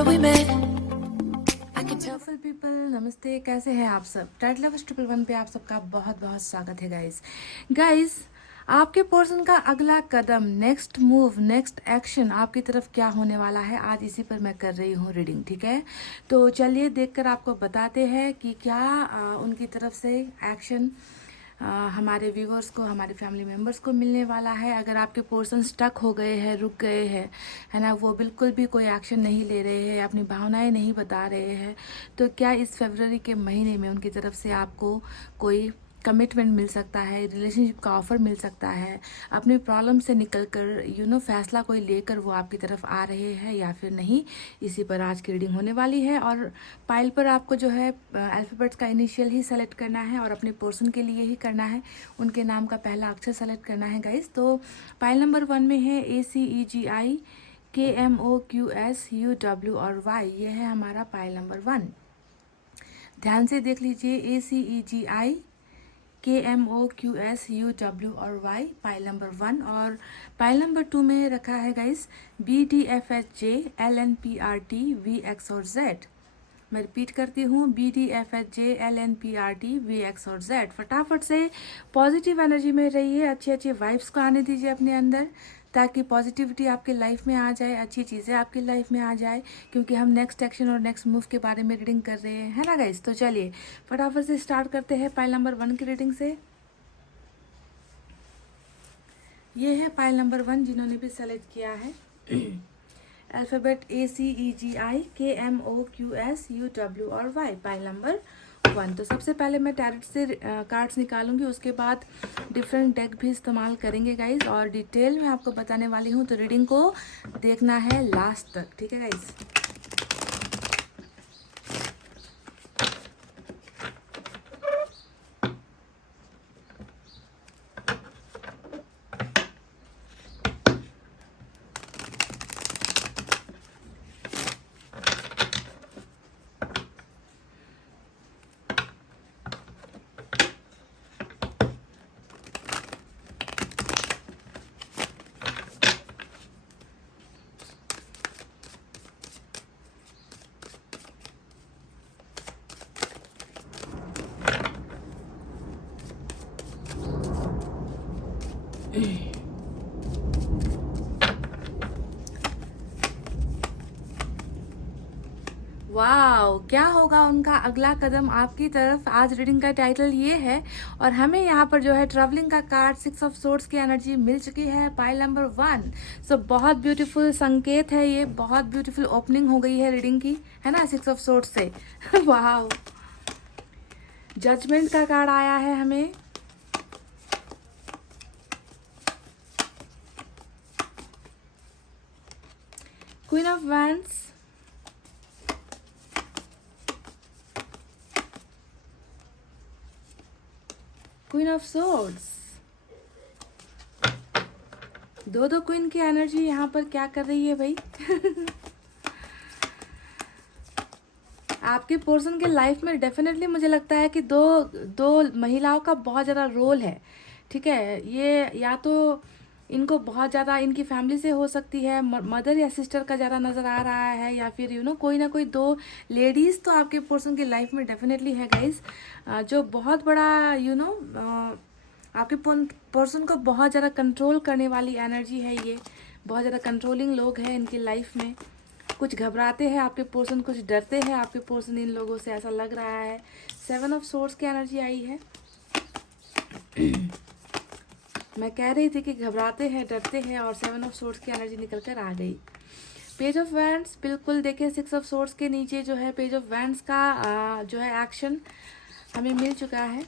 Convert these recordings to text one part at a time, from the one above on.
where we met. I can tell. People नमस्ते, कैसे हैं आप सब। टाइटल लवर्स 111 पे आप सबका बहुत बहुत स्वागत है गाइस। आपके पर्सन का अगला कदम, नेक्स्ट मूव, नेक्स्ट एक्शन आपकी तरफ क्या होने वाला है, आज इसी पर मैं कर रही हूँ रीडिंग। ठीक है, तो चलिए देखकर आपको बताते हैं कि क्या उनकी तरफ से एक्शन हमारे व्यूअर्स को, हमारे फैमिली मेम्बर्स को मिलने वाला है। अगर आपके पर्सन स्टक हो गए हैं, रुक गए हैं, है ना, वो बिल्कुल भी कोई एक्शन नहीं ले रहे हैं, अपनी भावनाएं नहीं बता रहे हैं, तो क्या इस फरवरी के महीने में उनकी तरफ से आपको कोई कमिटमेंट मिल सकता है, रिलेशनशिप का ऑफर मिल सकता है, अपनी प्रॉब्लम से निकल कर फैसला कोई लेकर वो आपकी तरफ आ रहे हैं या फिर नहीं, इसी पर आज की रीडिंग होने वाली है। और पाइल पर आपको जो है अल्फ़ाबेट्स का इनिशियल ही सेलेक्ट करना है और अपने पर्सन के लिए ही करना है, उनके नाम का पहला अक्षर सेलेक्ट करना है गाइस। तो पाइल नंबर 1 में है ACEGI KMOQSUW और Y, ये है हमारा पाइल नंबर 1। ध्यान से देख लीजिए, ACEGI KMOQSUW और Y पाइल नंबर 1। और पाइल नंबर 2 में रखा है गाइस BDFHJ LNPRT VX और Z। मैं रिपीट करती हूँ, BDFHJ LNPRT VX और Z। फटाफट से पॉजिटिव एनर्जी में रहिए, अच्छी अच्छी वाइब्स को आने दीजिए अपने अंदर, ताकि पॉजिटिविटी आपके लाइफ में आ जाए, अच्छी चीज़ें आपकी लाइफ में आ जाए, क्योंकि हम नेक्स्ट एक्शन और नेक्स्ट मूव के बारे में रीडिंग कर रहे हैं, है ना गाइस। तो चलिए फटाफट से स्टार्ट करते हैं पाइल नंबर 1 की रीडिंग से। ये है पाइल नंबर 1 जिन्होंने भी सेलेक्ट किया है अल्फ़ाबेट ACEGI KMOQSUW और Y पाइल नंबर 1। तो सबसे पहले मैं टैरेट से कार्ड्स निकालूंगी, उसके बाद डिफरेंट डेक भी इस्तेमाल करेंगे गाइज, और डिटेल में आपको बताने वाली हूँ, तो रीडिंग को देखना है लास्ट तक, ठीक है गाइज। वाओ, क्या होगा उनका अगला कदम आपकी तरफ, आज रीडिंग का टाइटल ये है। और हमें यहाँ पर जो है ट्रैवलिंग का कार्ड 6 ऑफ सोर्ड्स की एनर्जी मिल चुकी है पाइल नंबर 1। सो बहुत ब्यूटीफुल संकेत है ये, बहुत ब्यूटीफुल ओपनिंग हो गई है रीडिंग की, है ना, 6 ऑफ सोर्ड्स से वाओ। जजमेंट का कार्ड आया है हमें, queen of wands, queen of swords. दो क्वीन की एनर्जी यहाँ पर क्या कर रही है भाई आपके पर्सन के लाइफ में डेफिनेटली मुझे लगता है कि दो महिलाओं का बहुत ज़्यादा रोल है, ठीक है। ये या तो इनको बहुत ज़्यादा इनकी फैमिली से हो सकती है, मदर या सिस्टर का ज़्यादा नज़र आ रहा है, या फिर कोई ना कोई दो लेडीज़ तो आपके पर्सन की लाइफ में डेफिनेटली है गाइज, जो बहुत बड़ा आपके पर्सन को बहुत ज़्यादा कंट्रोल करने वाली एनर्जी है। ये बहुत ज़्यादा कंट्रोलिंग लोग हैं इनकी लाइफ में, कुछ घबराते हैं आपके पर्सन, कुछ डरते हैं आपके पर्सन इन लोगों से, ऐसा लग रहा है। 7 ऑफ सोर्ड्स की एनर्जी आई है मैं कह रही थी कि घबराते हैं, डरते हैं, और 7 ऑफ सोर्ड्स की एनर्जी निकल कर आ गई। पेज ऑफ वैंड्स, बिल्कुल देखिए 6 ऑफ सोर्ड्स के नीचे जो है पेज ऑफ वैंड्स का जो है एक्शन हमें मिल चुका है।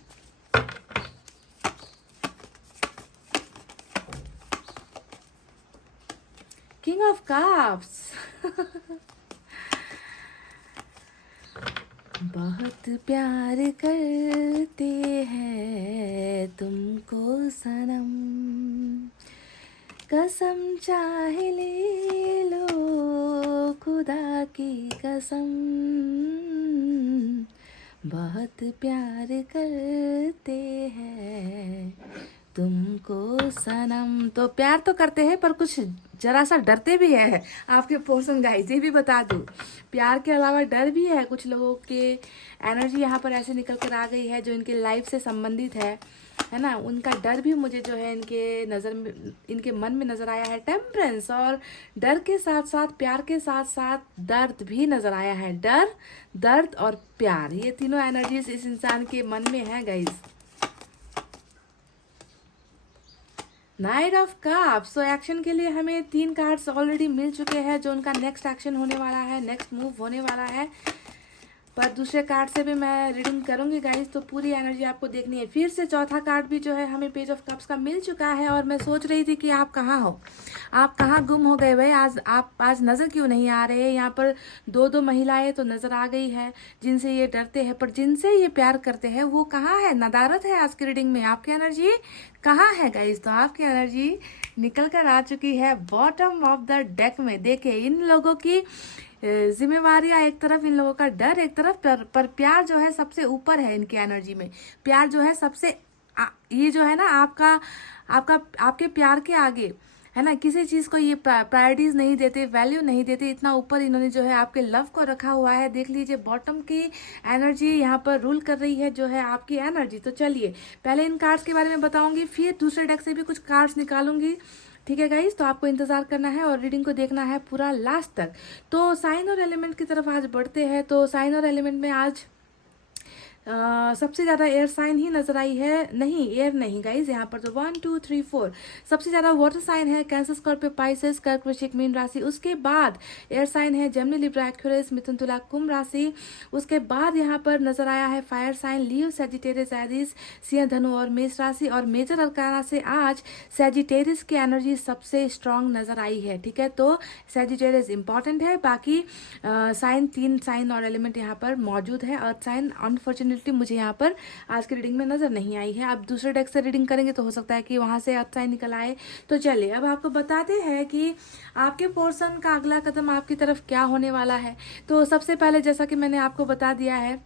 किंग ऑफ कप्स बहुत प्यार करते हैं तुमको सनम, कसम चाहे ले लो खुदा की कसम, बहुत प्यार करते हैं तुमको सनम। तो प्यार तो करते हैं पर कुछ जरा सा डरते भी है आपके पोर्शन गाइस, ये भी बता दूं। प्यार के अलावा डर भी है। कुछ लोगों के एनर्जी यहाँ पर ऐसे निकल कर आ गई है जो इनके लाइफ से संबंधित है ना। उनका डर भी मुझे जो है इनके नज़र में, इनके मन में नज़र आया है। टेम्परेंस, और डर के साथ साथ प्यार के साथ साथ दर्द भी नज़र आया है। डर, दर्द और प्यार, ये तीनों एनर्जीज इस इंसान के मन में है गाइस। Night of cups. तो एक्शन के लिए हमें 3 कार्ड्स ऑलरेडी मिल चुके हैं जो उनका नेक्स्ट एक्शन होने वाला है, नेक्स्ट मूव होने वाला है। पर दूसरे कार्ड से भी मैं रीडिंग करूंगी गाइस, तो पूरी एनर्जी आपको देखनी है। फिर से चौथा कार्ड भी जो है हमें पेज ऑफ कप्स का मिल चुका है। और मैं सोच रही थी कि आप कहाँ हो, आप कहाँ गुम हो गए भाई। आज नज़र क्यों नहीं आ रहे। यहाँ पर 2 महिलाएं तो नज़र आ गई है जिनसे ये डरते हैं, पर जिनसे ये प्यार करते हैं वो कहाँ है। नदारत है आज की रीडिंग में। आपकी एनर्जी कहाँ है गाइस। तो आपकी एनर्जी निकल कर आ चुकी है बॉटम ऑफ द डेक में। देखिए, इन लोगों की जिम्मेवारियां एक तरफ, इन लोगों का डर एक तरफ, पर प्यार जो है सबसे ऊपर है इनकी एनर्जी में। प्यार जो है सबसे ये जो है ना आपके प्यार के आगे है ना, किसी चीज को ये प्रायोरिटीज नहीं देते, वैल्यू नहीं देते। इतना ऊपर इन्होंने जो है आपके लव को रखा हुआ है। देख लीजिए, बॉटम की एनर्जी यहाँ पर रूल कर रही है जो है आपकी एनर्जी। तो चलिए पहले इन कार्ड्स के बारे में बताऊंगी, फिर दूसरे डेक से भी कुछ कार्ड्स निकालूंगी। ठीक है गाइस, तो आपको इंतजार करना है और रीडिंग को देखना है पूरा लास्ट तक। तो साइन और एलिमेंट की तरफ आज बढ़ते हैं। तो साइन और एलिमेंट में आज सबसे ज़्यादा एयर साइन ही नजर आई है। नहीं, एयर नहीं गाइज, यहाँ पर तो 1 2 3 4 सबसे ज़्यादा वाटर साइन है। कैंसर, स्कॉर्पियो, पाइसेस, कर्क, वृश्चिक, मीन राशि। उसके बाद एयर साइन है जेमिनी, लिब्रा, एक्वेरियस, मिथुन, तुला, कुंभ राशि। उसके बाद यहाँ पर नजर आया है फायर साइन लियो, सैजिटेरियस, एरीज, सिंह, धनु और मेष राशि। और मेजर अरकाना से आज सैजिटेरियस की एनर्जी सबसे स्ट्रांग नजर आई है। ठीक है, तो सैजिटेरियस इंपॉर्टेंट है। बाकी साइन 3 साइन और एलिमेंट यहाँ पर मौजूद है। अर्थ साइन अनफॉर्चुनेटली मुझे यहाँ पर आज की रीडिंग में नजर नहीं आई है। आप दूसरे डेक से रीडिंग करेंगे तो हो सकता है कि वहां से अर्थ साइन निकल आए। तो चलिए अब आपको बताते हैं कि आपके पोर्शन का अगला कदम आपकी तरफ क्या होने वाला है। तो सबसे पहले जैसा कि मैंने आपको बता दिया है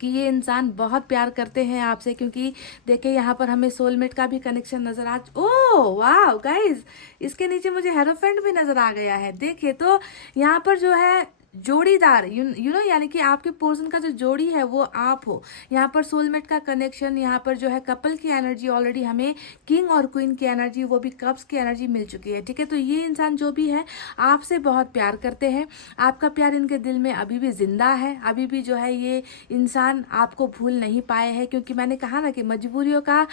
कि ये इंसान बहुत प्यार करते हैं आपसे, क्योंकि देखिए यहाँ पर हमें सोलमेट का भी कनेक्शन नजर आ। ओ वाह गाइज, इसके नीचे मुझे हेरोफेंट भी नजर आ गया है। देखिए, तो यहाँ पर जो है जोड़ीदार, यू नो, यानी कि आपके पर्सन का जो जोड़ी है वो आप हो। यहाँ पर सोलमेट का कनेक्शन, यहाँ पर जो है कपल की एनर्जी ऑलरेडी हमें, किंग और क्वीन की एनर्जी, वो भी कप्स की एनर्जी मिल चुकी है। ठीक है, तो ये इंसान जो भी है आपसे बहुत प्यार करते हैं। आपका प्यार इनके दिल में अभी भी जिंदा है। अभी भी जो है ये इंसान आपको भूल नहीं पाए हैं, क्योंकि मैंने कहा ना कि मजबूरियों का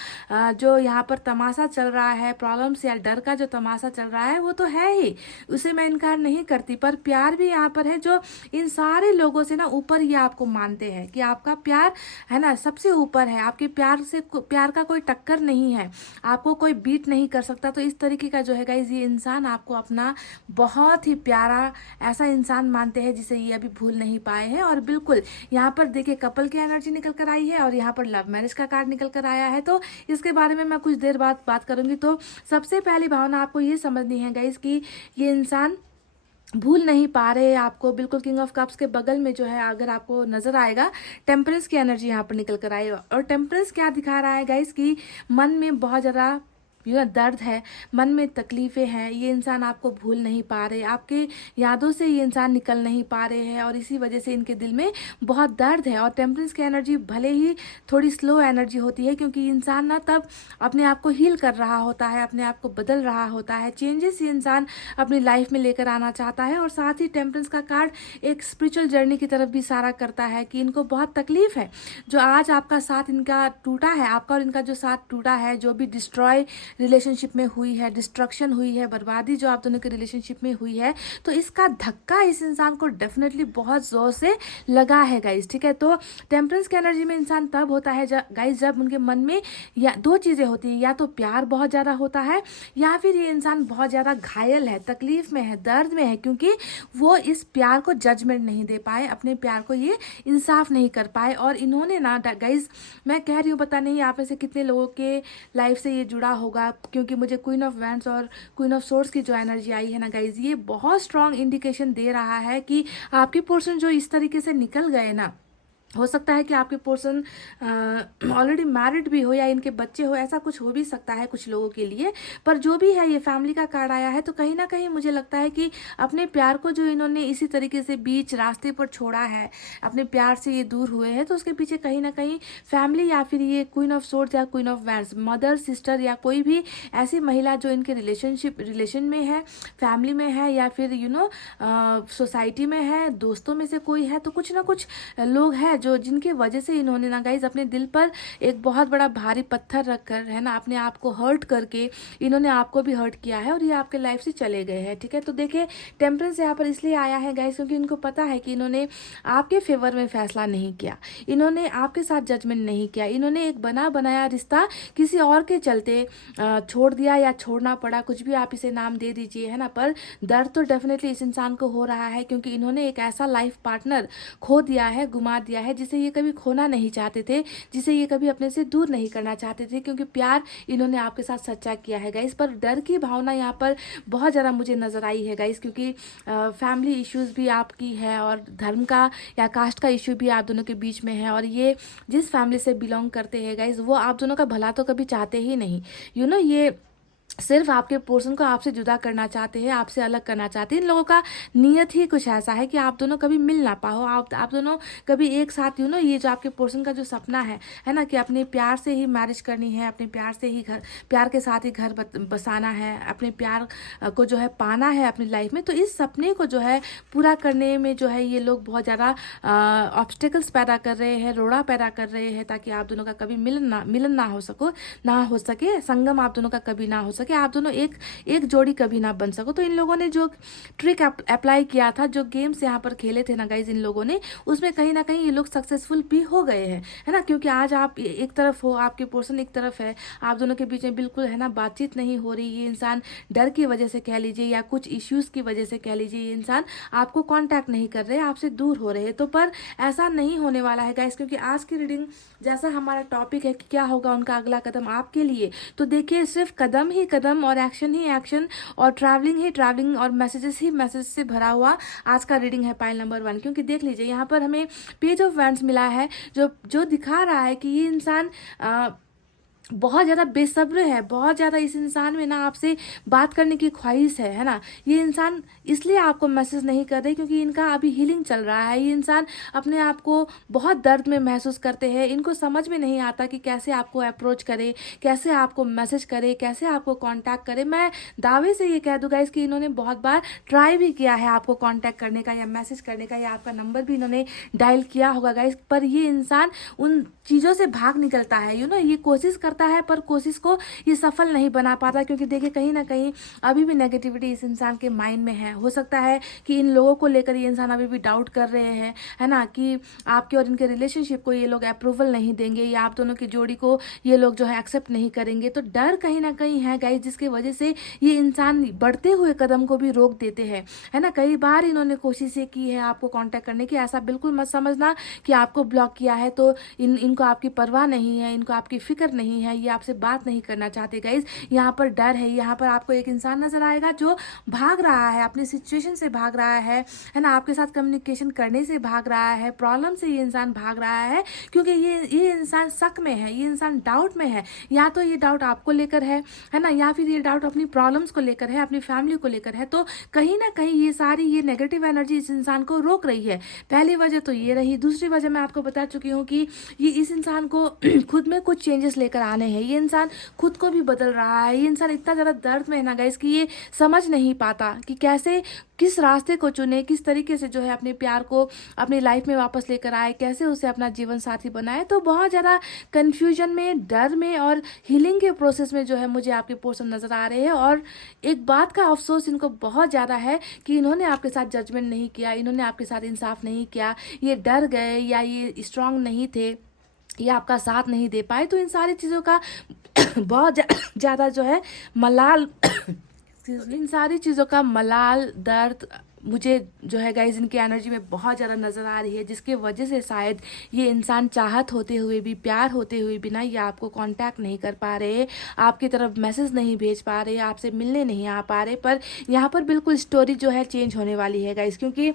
जो यहाँ पर तमाशा चल रहा है, प्रॉब्लम्स या डर का जो तमाशा चल रहा है वो तो है ही, उसे मैं इनकार नहीं करती। पर प्यार भी यहाँ पर है जो इन सारे लोगों से ना ऊपर ये आपको मानते हैं कि आपका प्यार है ना सबसे ऊपर है। आपके प्यार से, प्यार का कोई टक्कर नहीं है, आपको कोई बीट नहीं कर सकता। तो इस तरीके का जो है गाइस ये इंसान आपको अपना बहुत ही प्यारा ऐसा इंसान मानते हैं जिसे ये अभी भूल नहीं पाए हैं। और बिल्कुल यहाँ पर देखिए कपल की एनर्जी निकल कर आई है और यहाँ पर लव मैरिज का कार्ड निकल कर आया है। तो इसके बारे में मैं कुछ देर बाद बात करूंगी। तो सबसे पहली भावना आपको ये समझनी है गाइस कि ये इंसान भूल नहीं पा रहे आपको। बिल्कुल किंग ऑफ कप्स के बगल में जो है अगर आपको नजर आएगा टेम्परेंस की एनर्जी यहाँ पर निकल कर आई। और टेम्परेंस क्या दिखा रहा है गाइस कि मन में बहुत ज़्यादा दर्द है, मन में तकलीफें हैं। ये इंसान आपको भूल नहीं पा रहे, आपके यादों से ये इंसान निकल नहीं पा रहे हैं और इसी वजह से इनके दिल में बहुत दर्द है। और टेम्परेंस की एनर्जी भले ही थोड़ी स्लो एनर्जी होती है, क्योंकि इंसान ना तब अपने आप को हील कर रहा होता है, अपने आप को बदल रहा होता है, चेंजेस ये इंसान अपनी लाइफ में लेकर आना चाहता है। और साथ ही टेम्परेंस का कार्ड एक स्पिरिचुअल जर्नी की तरफ भी इशारा करता है कि इनको बहुत तकलीफ है। जो आज आपका साथ इनका टूटा है, आपका और इनका जो साथ टूटा है, जो भी डिस्ट्रॉय रिलेशनशिप में हुई है, डिस्ट्रक्शन हुई है, बर्बादी जो आप दोनों के रिलेशनशिप में हुई है, तो इसका धक्का इस इंसान को डेफिनेटली बहुत जोर से लगा है गाइज। ठीक है, तो टेम्परेंस की एनर्जी में इंसान तब होता है गाइज जब उनके मन में या 2 चीजें होती है, या तो प्यार बहुत ज्यादा होता है या फिर ये इंसान बहुत ज्यादा घायल है, तकलीफ में है, दर्द में है, क्योंकि वो इस प्यार को जजमेंट नहीं दे पाए, अपने प्यार को ये इंसाफ नहीं कर पाए। और इन्होंने ना गाइज, मैं कह रही हूँ पता नहीं आप में से कितने लोगों के लाइफ से ये जुड़ा होगा, क्योंकि मुझे क्वीन ऑफ वैंड्स और क्वीन ऑफ सोर्ड्स की जो एनर्जी आई है ना गाइज, ये बहुत स्ट्रांग इंडिकेशन दे रहा है कि आपके पर्सन जो इस तरीके से निकल गए ना, हो सकता है कि आपके पर्सन ऑलरेडी मैरिड भी हो या इनके बच्चे हो, ऐसा कुछ हो भी सकता है कुछ लोगों के लिए। पर जो भी है, ये फैमिली का कार्ड आया है, तो कहीं ना कहीं मुझे लगता है कि अपने प्यार को जो इन्होंने इसी तरीके से बीच रास्ते पर छोड़ा है, अपने प्यार से ये दूर हुए हैं, तो उसके पीछे कहीं ना कहीं फैमिली या फिर ये क्वीन ऑफ सोर्ड्स या queen of wands, mother sister या कोई भी ऐसी महिला जो इनके रिलेशन में है, फैमिली में है, या फिर सोसाइटी में है, दोस्तों में से कोई है, तो कुछ ना कुछ लोग हैं जो जिनके वजह से इन्होंने ना गाइज अपने दिल पर एक बहुत बड़ा भारी पत्थर रखकर, है ना, अपने आप को हर्ट करके इन्होंने आपको भी हर्ट किया है और ये आपके लाइफ से चले गए हैं। ठीक है, तो देखिए टेम्परेंस यहाँ पर इसलिए आया है गाइज क्योंकि इनको पता है कि इन्होंने आपके फेवर में फैसला नहीं किया, इन्होंने आपके साथ जजमेंट नहीं किया, इन्होंने एक बना बनाया रिश्ता किसी और के चलते छोड़ दिया या छोड़ना पड़ा, कुछ भी आप इसे नाम दे दीजिए, है ना। पर दर्द तो डेफिनेटली इस इंसान को हो रहा है क्योंकि इन्होंने एक ऐसा लाइफ पार्टनर खो दिया है, गुमा दिया है, जिसे ये कभी खोना नहीं चाहते थे, जिसे ये कभी अपने से दूर नहीं करना चाहते थे, क्योंकि प्यार इन्होंने आपके साथ सच्चा किया है गाइस। पर डर की भावना यहाँ पर बहुत ज़्यादा मुझे नज़र आई है गाइस, क्योंकि फैमिली इश्यूज भी आपकी है और धर्म का या कास्ट का इश्यू भी आप दोनों के बीच में है, और ये जिस फैमिली से बिलोंग करते हैं गाइस, वो आप दोनों का भला तो कभी चाहते ही नहीं। ये सिर्फ आपके पर्सन को आपसे जुदा करना चाहते हैं, आपसे अलग करना चाहते हैं। इन लोगों का नियत ही कुछ ऐसा है कि आप दोनों कभी मिल ना पाओ, आप दोनों कभी एक साथ ये जो आपके पर्सन का जो सपना है ना, कि अपने प्यार से ही मैरिज करनी है, अपने प्यार से ही प्यार के साथ ही घर बसाना है, अपने प्यार को जो है पाना है अपनी लाइफ में, तो इस सपने को जो है पूरा करने में जो है ये लोग बहुत ज़्यादा ऑब्स्टिकल्स पैदा कर रहे हैं, रोड़ा पैदा कर रहे हैं, ताकि आप दोनों का कभी मिलन ना हो सके, संगम आप दोनों का कभी ना हो सके, आप दोनों एक जोड़ी कभी ना बन सको। तो इन लोगों ने जो ट्रिक अप्लाई किया था, जो गेम्स यहाँ पर खेले थे ना गाइज इन लोगों ने, उसमें कहीं ना कहीं ये लोग सक्सेसफुल भी हो गए हैं, है ना। क्योंकि आज आप एक तरफ हो, आपके पर्सन एक तरफ है, आप दोनों के बीच में बिल्कुल, है ना, बातचीत नहीं हो रही। ये इंसान डर की वजह से कह लीजिए या कुछ इश्यूज की वजह से कह लीजिए, ये इंसान आपको कॉन्टैक्ट नहीं कर रहे, आपसे दूर हो रहे हैं। तो पर ऐसा नहीं होने वाला है गाइज, क्योंकि आज की रीडिंग जैसा हमारा टॉपिक है कि क्या होगा उनका अगला कदम आपके लिए, तो देखिए सिर्फ कदम ही कदम और एक्शन ही एक्शन और ट्रैवलिंग ही ट्रैवलिंग और मैसेजेस ही मैसेज से भरा हुआ आज का रीडिंग है पाइल नंबर 1। क्योंकि देख लीजिए यहाँ पर हमें पेज ऑफ वैंड्स मिला है, जो दिखा रहा है कि ये इंसान बहुत ज़्यादा बेसब्र है, बहुत ज़्यादा इस इंसान में ना आपसे बात करने की ख्वाहिश है ना। ये इंसान इसलिए आपको मैसेज नहीं कर रहे क्योंकि इनका अभी हीलिंग चल रहा है। ये इंसान अपने आप को बहुत दर्द में महसूस करते हैं, इनको समझ में नहीं आता कि कैसे आपको अप्रोच करे, कैसे आपको मैसेज करे, कैसे आपको कांटेक्ट करे। मैं दावे से ये कह दूँ गाइस कि इन्होंने बहुत बार ट्राई भी किया है आपको कांटेक्ट करने का या मैसेज करने का, या आपका नंबर भी इन्होंने डायल किया होगा गाइस, पर ये इंसान उन चीज़ों से भाग निकलता है। ये कोशिश करता है पर कोशिश को ये सफल नहीं बना पाता, क्योंकि देखिए कहीं ना कहीं अभी भी नेगेटिविटी इस इंसान के माइंड में है। हो सकता है कि इन लोगों को लेकर ये इंसान अभी भी डाउट कर रहे हैं, है ना, कि आपके और इनके रिलेशनशिप को ये लोग अप्रूवल नहीं देंगे या आप दोनों की जोड़ी को ये लोग जो है एक्सेप्ट नहीं करेंगे। तो डर कहीं ना कहीं है गाइस, जिसकी वजह से ये इंसान बढ़ते हुए कदम को भी रोक देते हैं, है ना। कई बार इन्होंने कोशिशें की है आपको कांटेक्ट करने की, ऐसा बिल्कुल मत समझना कि आपको ब्लॉक किया है तो इनको आपकी परवाह नहीं है, इनको आपकी फिक्र नहीं है, ये आपसे बात नहीं करना चाहते गाइज। यहाँ पर डर है, यहाँ पर आपको एक इंसान नजर आएगा जो भाग रहा है, अपनी सिचुएशन से भाग रहा है ना, आपके साथ कम्युनिकेशन करने से भाग रहा है, प्रॉब्लम से ये इंसान भाग रहा है, क्योंकि ये इंसान शक में है, ये इंसान डाउट में है। या तो ये डाउट आपको लेकर है ना, या फिर ये डाउट अपनी प्रॉब्लम्स को लेकर है, अपनी फैमिली को लेकर है। तो कहीं ना कहीं ये नेगेटिव एनर्जी इस इंसान को रोक रही है। पहली वजह तो ये रही, दूसरी वजह मैं आपको बता चुकी हूँ कि ये इस इंसान को खुद में कुछ चेंजेस लेकर आने हैं। ये इंसान खुद को भी बदल रहा है, ये इंसान इतना ज़्यादा दर्द में है ना गाइस कि ये समझ नहीं पाता कि कैसे किस रास्ते को चुने, किस तरीके से जो है अपने प्यार को अपनी लाइफ में वापस लेकर आए, कैसे उसे अपना जीवन साथी बनाए। तो बहुत ज़्यादा कन्फ्यूजन में, डर में और हीलिंग के प्रोसेस में जो है मुझे आपके पोर्शन नज़र आ रहे हैं। और एक बात का अफसोस इनको बहुत ज़्यादा है कि इन्होंने आपके साथ जजमेंट नहीं किया, इन्होंने आपके साथ इंसाफ नहीं किया, ये डर गए या ये स्ट्रांग नहीं थे या आपका साथ नहीं दे पाए। तो इन सारी चीज़ों का बहुत ज़्यादा जो है मलाल इन सारी चीज़ों का मलाल, दर्द मुझे जो है गाइज इनकी एनर्जी में बहुत ज़्यादा नज़र आ रही है, जिसके वजह से शायद ये इंसान चाहत होते हुए भी, प्यार होते हुए भी ना, ये आपको कांटेक्ट नहीं कर पा रहे, आपकी तरफ मैसेज नहीं भेज पा रहे, आपसे मिलने नहीं आ पा रहे। पर यहाँ पर बिल्कुल स्टोरी जो है चेंज होने वाली है गाइज, क्योंकि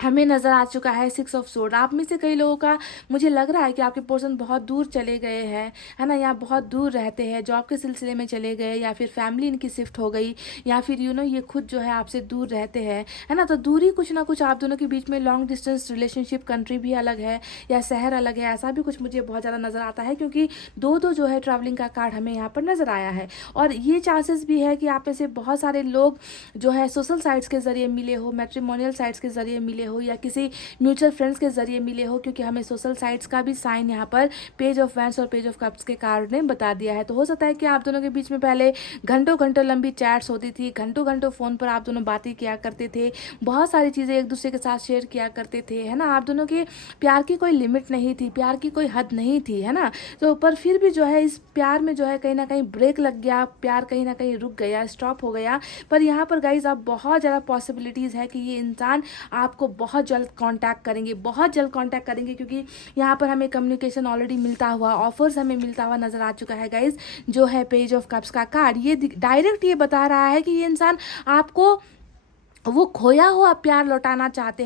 हमें नज़र आ चुका है 6 ऑफ सोर्ड। आप में से कई लोगों का मुझे लग रहा है कि आपके पर्सन बहुत दूर चले गए हैं, है ना, या बहुत दूर रहते हैं, जॉब के सिलसिले में चले गए, या फिर फैमिली इनकी शिफ्ट हो गई, या फिर ये खुद जो है आपसे दूर रहते हैं, है ना। तो दूरी कुछ ना कुछ आप दोनों के बीच में, लॉन्ग डिस्टेंस रिलेशनशिप, कंट्री भी अलग है या शहर अलग है, ऐसा भी कुछ मुझे बहुत ज़्यादा नज़र आता है, क्योंकि दो दो जो है ट्रैवलिंग का कार्ड हमें यहाँ पर नज़र आया है। और ये चांसेस भी है कि आप में से बहुत सारे लोग जो है सोशल साइट्स के ज़रिए मिले हो, मैट्रिमोनियल साइट्स के ज़रिए मिले हो, या किसी म्यूचुअल फ्रेंड्स के ज़रिए मिले हो, क्योंकि हमें सोशल साइट्स का भी साइन यहाँ पर पेज ऑफ वैंस और पेज ऑफ कप्स के कार्ड ने बता दिया है। तो हो सकता है कि आप दोनों के बीच में पहले घंटों घंटों लंबी चैट्स होती थी, घंटों घंटों फ़ोन पर आप दोनों बातें किया करते थे, बहुत सारी चीज़ें एक दूसरे के साथ शेयर किया करते थे, है ना। आप दोनों के प्यार की कोई लिमिट नहीं थी, प्यार की कोई हद नहीं थी, है ना। तो पर फिर भी जो है इस प्यार में जो है कहीं ना कहीं ब्रेक लग गया, प्यार कहीं ना कहीं रुक गया, स्टॉप हो गया। पर यहाँ पर गाइज आप बहुत ज़्यादा पॉसिबिलिटीज़ है कि ये इंसान आपको बहुत जल्द कांटेक्ट करेंगे, बहुत जल्द कांटेक्ट करेंगे, क्योंकि यहाँ पर हमें कम्युनिकेशन ऑलरेडी मिलता हुआ, ऑफर्स हमें मिलता हुआ नज़र आ चुका है गाइज। जो है पेज ऑफ कप्स का कार्ड ये डायरेक्ट ये बता रहा है कि ये इंसान आपको वो खोया हुआ प्यार लौटाना चाहते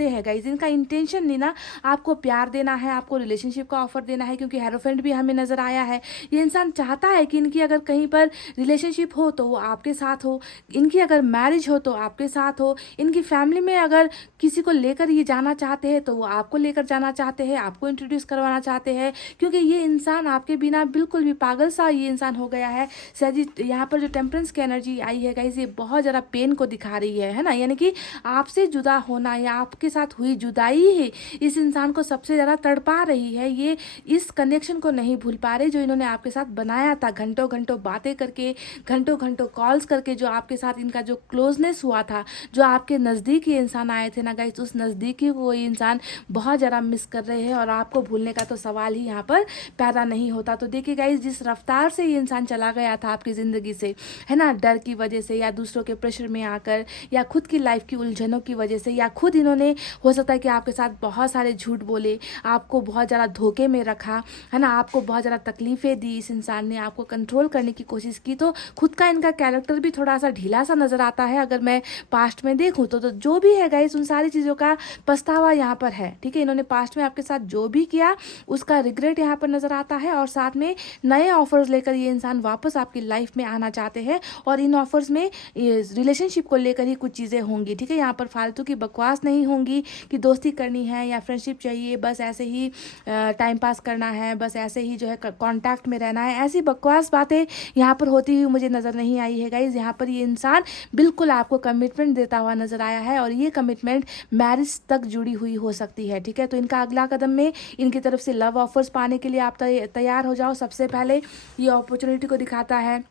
हैं गाइज। इनका इंटेंशन नहीं ना आपको प्यार देना है, आपको रिलेशनशिप का ऑफर देना है, क्योंकि हेरोफेंट भी हमें नज़र आया है। ये इंसान चाहता है कि इनकी अगर कहीं पर रिलेशनशिप हो तो वो आपके साथ हो, इनकी अगर मैरिज हो तो आपके साथ हो, इनकी फैमिली में अगर किसी को लेकर ये जाना चाहते हैं तो वो आपको लेकर जाना चाहते हैं, आपको इंट्रोड्यूस करवाना चाहते हैं, क्योंकि ये इंसान आपके बिना बिल्कुल भी पागल सा ये इंसान हो गया है। सजी यहाँ पर जो टेम्परेंस की एनर्जी आई है गाइज, ये बहुत ज़्यादा पेन को दिखा रही है ना। यानी कि आपसे जुदा होना या आपके साथ हुई जुदाई ही इस इंसान को सबसे ज़्यादा तड़पा रही है। ये इस कनेक्शन को नहीं भूल पा रहे जो इन्होंने आपके साथ बनाया था, घंटों घंटों बातें करके, घंटों घंटों कॉल्स करके, जो आपके साथ इनका जो क्लोजनेस हुआ था, जो आपके नज़दीक ये इंसान आए थे ना गाइस, उस नज़दीकी को ये इंसान बहुत ज़्यादा मिस कर रहे हैं, और आपको भूलने का तो सवाल ही यहाँ पर पैदा नहीं होता। तो देखिए गाइस, जिस रफ्तार से ये इंसान चला गया था आपकी ज़िंदगी से, है ना, डर की वजह से, या दूसरों के प्रेशर में आकर, या खुद की लाइफ की उलझनों की वजह से, या खुद इन्होंने हो सकता है कि आपके साथ बहुत सारे झूठ बोले, आपको बहुत ज़्यादा धोखे में रखा, है ना, आपको बहुत ज़्यादा तकलीफ़ें दी, इस इंसान ने आपको कंट्रोल करने की कोशिश की। तो खुद का इनका कैरेक्टर भी थोड़ा सा ढीला सा नज़र आता है अगर मैं पास्ट में देखूँ तो जो भी है गाइस, उन सारी चीज़ों का पछतावा यहाँ पर है। ठीक है, इन्होंने पास्ट में आपके साथ जो भी किया उसका रिग्रेट यहाँ पर नज़र आता है, और साथ में नए ऑफर्स लेकर ये इंसान वापस आपकी लाइफ में आना चाहते हैं, और इन ऑफर्स में रिलेशनशिप को लेकर ही कुछ चीज़ें होंगी। ठीक है, यहाँ पर फालतू की बकवास नहीं होंगी कि दोस्ती करनी है या फ्रेंडशिप चाहिए, बस ऐसे ही टाइम पास करना है, बस ऐसे ही जो है कांटेक्ट में रहना है, ऐसी बकवास बातें यहाँ पर होती हुई मुझे नज़र नहीं आई है गाइज। यहाँ पर ये इंसान बिल्कुल आपको कमिटमेंट देता हुआ नज़र आया है, और ये कमिटमेंट मैरिज तक जुड़ी हुई हो सकती है। ठीक है, तो इनका अगला कदम में इनकी तरफ से लव ऑफर्स पाने के लिए आप तैयार हो जाओ। सबसे पहले ये अपॉर्चुनिटी को दिखाता है,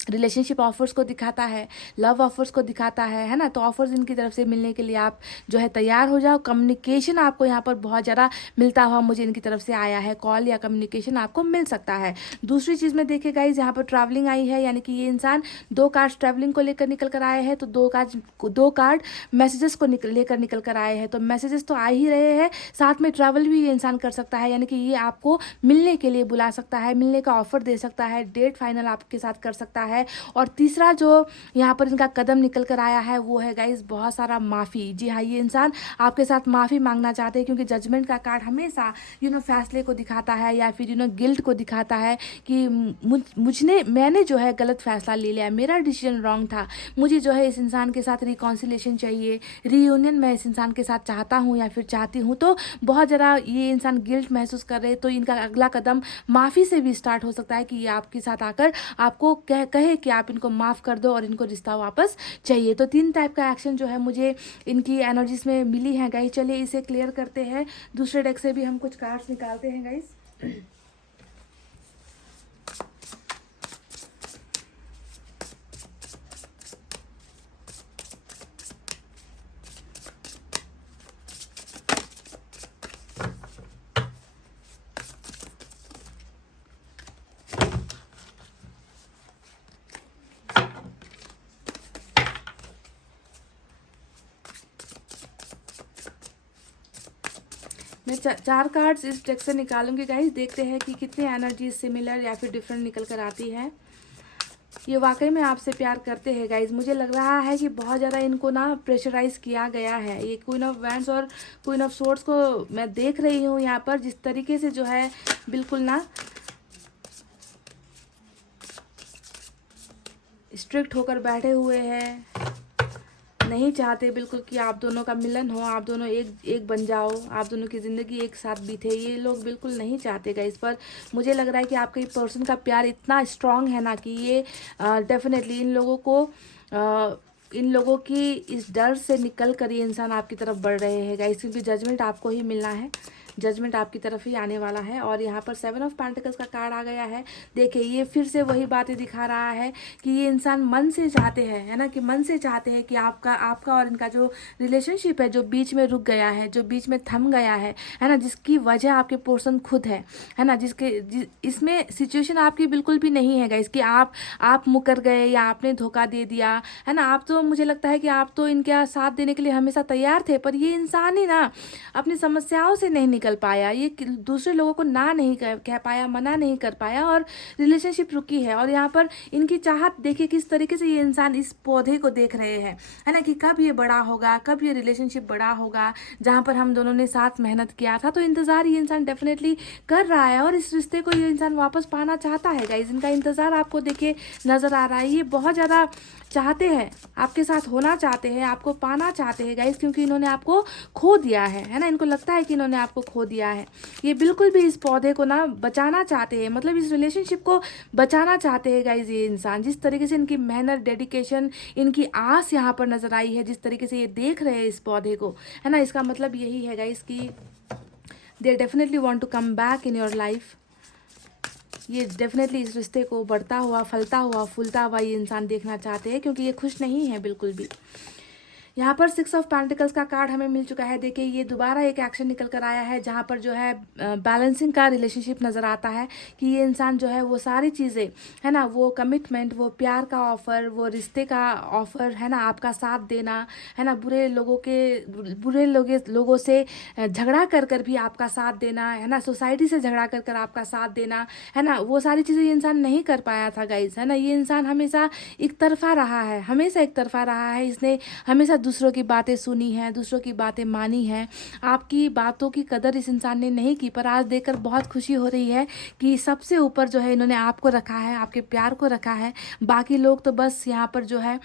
रिलेशनशिप ऑफर्स को दिखाता है, लव ऑफर्स को दिखाता है ना। तो ऑफर्स इनकी तरफ से मिलने के लिए आप जो है तैयार हो जाओ। कम्युनिकेशन आपको यहाँ पर बहुत ज़्यादा मिलता हुआ मुझे इनकी तरफ से आया है, कॉल या कम्युनिकेशन आपको मिल सकता है। दूसरी चीज़ में देखिए गाइज, यहाँ पर ट्रैवलिंग आई है, यानी कि ये इंसान 2 कार्ड ट्रैवलिंग को लेकर निकल कर आए हैं, तो 2 कार्ड मैसेजेस को लेकर निकल कर आए हैं। तो मैसेजेस तो आ ही रहे हैं, साथ में ट्रैवल भी ये इंसान कर सकता है, यानी कि ये आपको मिलने के लिए बुला सकता है, मिलने का ऑफर दे सकता है, डेट फाइनल आपके साथ कर सकता है। और तीसरा जो यहाँ पर इनका कदम निकल कर आया है वो है गाइज बहुत सारा माफ़ी। जी हाँ, ये इंसान आपके साथ माफ़ी मांगना चाहते हैं, क्योंकि जजमेंट का कार्ड हमेशा फैसले को दिखाता है, या फिर गिल्ट को दिखाता है कि मैंने जो है गलत फैसला ले लिया, मेरा डिसीजन रॉन्ग था, मुझे जो है इस इंसान के साथ रिकॉन्सिलेशन चाहिए, रीयूनियन मैं इस इंसान के साथ चाहता हूँ या फिर चाहती हूँ। तो बहुत ज़्यादा ये इंसान गिल्ट महसूस कर रहे हैं, तो इनका अगला कदम माफ़ी से भी स्टार्ट हो सकता है कि ये आपके साथ आकर आपको कहे कि आप इनको माफ़ कर दो और इनको रिश्ता वापस चाहिए। तो 3 टाइप का एक्शन जो है मुझे इनकी एनर्जीज में मिली है गाइस। चलिए इसे क्लियर करते हैं, दूसरे डेक से भी हम कुछ कार्ड्स निकालते हैं गाइस। मैं 4 कार्ड्स इस डेक से निकालूंगी गाइस, देखते हैं कि कितने एनर्जी सिमिलर या फिर डिफरेंट निकल कर आती है। ये वाकई में आपसे प्यार करते हैं गाइज। मुझे लग रहा है कि बहुत ज़्यादा इनको ना प्रेशराइज किया गया है। ये क्वीन ऑफ वैंड्स और क्वीन ऑफ सोर्ड्स को मैं देख रही हूँ यहाँ पर, जिस तरीके से जो है बिल्कुल ना स्ट्रिक्ट होकर बैठे हुए हैं, नहीं चाहते बिल्कुल कि आप दोनों का मिलन हो, आप दोनों एक बन जाओ, आप दोनों की ज़िंदगी एक साथ बीते। ये लोग बिल्कुल नहीं चाहते गाइस। पर मुझे लग रहा है कि आपके पर्सन का प्यार इतना स्ट्रांग है ना कि ये डेफिनेटली इन लोगों की इस डर से निकल कर ये इंसान आपकी तरफ बढ़ रहे हैं गाइस, क्योंकि जजमेंट आपको ही मिलना है, जजमेंट आपकी तरफ ही आने वाला है। और यहाँ पर 7 ऑफ पेंटिकल्स का कार्ड आ गया है। देखिए ये फिर से वही बातें दिखा रहा है कि ये इंसान मन से चाहते हैं, है ना, कि मन से चाहते हैं कि आपका और इनका जो रिलेशनशिप है, जो बीच में रुक गया है, जो बीच में थम गया है ना, जिसकी वजह आपके पर्सन खुद है ना, इसमें सिचुएशन आपकी बिल्कुल भी नहीं है गाइस कि आप मुकर गए या आपने धोखा दे दिया, है ना। आप तो, मुझे लगता है कि आप तो इनका साथ देने के लिए हमेशा तैयार थे, पर ये इंसान ही ना अपनी समस्याओं से नहीं निकल पाया, ये दूसरे लोगों को ना नहीं कह पाया, मना नहीं कर पाया और रिलेशनशिप रुकी है। और यहाँ पर इनकी चाहत देखिए किस तरीके से ये इंसान इस पौधे को देख रहे हैं, है ना, कि कब ये बड़ा होगा, कब ये रिलेशनशिप बड़ा होगा, जहाँ पर हम दोनों ने साथ मेहनत किया था। तो इंतज़ार ये इंसान डेफिनेटली कर रहा है और इस रिश्ते को ये इंसान वापस पाना चाहता है गाइस। इनका इंतज़ार आपको देखिए नज़र आ रहा है, ये बहुत ज़्यादा चाहते हैं, आपके साथ होना चाहते हैं, आपको पाना चाहते हैं गाइस, क्योंकि इन्होंने आपको खो दिया है ना। इनको लगता है कि इन्होंने आपको खो दिया है। ये बिल्कुल भी इस पौधे को ना बचाना चाहते हैं, मतलब इस रिलेशनशिप को बचाना चाहते हैं गाइस ये इंसान। जिस तरीके से इनकी मेहनत, डेडिकेशन, इनकी आस यहाँ पर नजर आई है, जिस तरीके से ये देख रहे हैं इस पौधे को, है ना, इसका मतलब यही है गाइस कि they definitely want to come back in your life. ये डेफिनेटली इस रिश्ते को बढ़ता हुआ, फलता हुआ, फूलता हुआ ये इंसान देखना चाहते हैं, क्योंकि ये खुश नहीं है बिल्कुल भी। यहाँ पर 6 ऑफ पेंटिकल्स का कार्ड हमें मिल चुका है। देखिए ये दोबारा एक एक्शन निकल कर आया है, जहाँ पर जो है बैलेंसिंग का रिलेशनशिप नज़र आता है कि ये इंसान जो है वो सारी चीज़ें, है ना, वो कमिटमेंट, वो प्यार का ऑफ़र, वो रिश्ते का ऑफ़र, है ना, आपका साथ देना, है ना, बुरे लोगों से झगड़ा कर भी आपका साथ देना, है ना, सोसाइटी से झगड़ा कर आपका साथ देना, है ना, वो सारी चीज़ें ये इंसान नहीं कर पाया था गाइस, है ना। ये इंसान हमेशा एक तरफा रहा है, हमेशा एक तरफा रहा है। इसने हमेशा दूसरों की बातें सुनी है, दूसरों की बातें मानी है, आपकी बातों की कदर इस इंसान ने नहीं की। पर आज देखकर बहुत खुशी हो रही है कि सबसे ऊपर जो है इन्होंने आपको रखा है, आपके प्यार को रखा है। बाकी लोग तो बस यहाँ पर जो है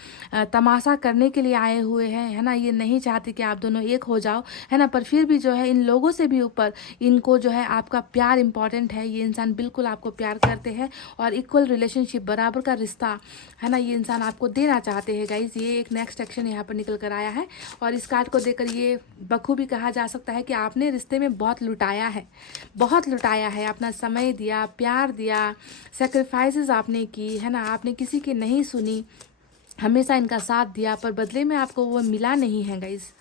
तमाशा करने के लिए आए हुए हैं, है ना। ये नहीं चाहते कि आप दोनों एक हो जाओ, है ना, पर फिर भी जो है इन लोगों से भी ऊपर इनको जो है आपका प्यार इंपॉर्टेंट है। ये इंसान बिल्कुल आपको प्यार करते हैं और इक्वल रिलेशनशिप, बराबर का रिश्ता, है ना, ये इंसान आपको देना चाहते हैं गाइज। ये एक नेक्स्ट एक्शन यहाँ पर निकल कर आया है और इस कार्ड को देखकर ये बखूबी कहा जा सकता है कि आपने रिश्ते में बहुत लुटाया है, बहुत लुटाया है, अपना समय दिया, प्यार दिया, सेक्रीफाइसेस आपने की, है ना, आपने किसी की नहीं सुनी, हमेशा इनका साथ दिया, पर बदले में आपको वो मिला नहीं है गाइज।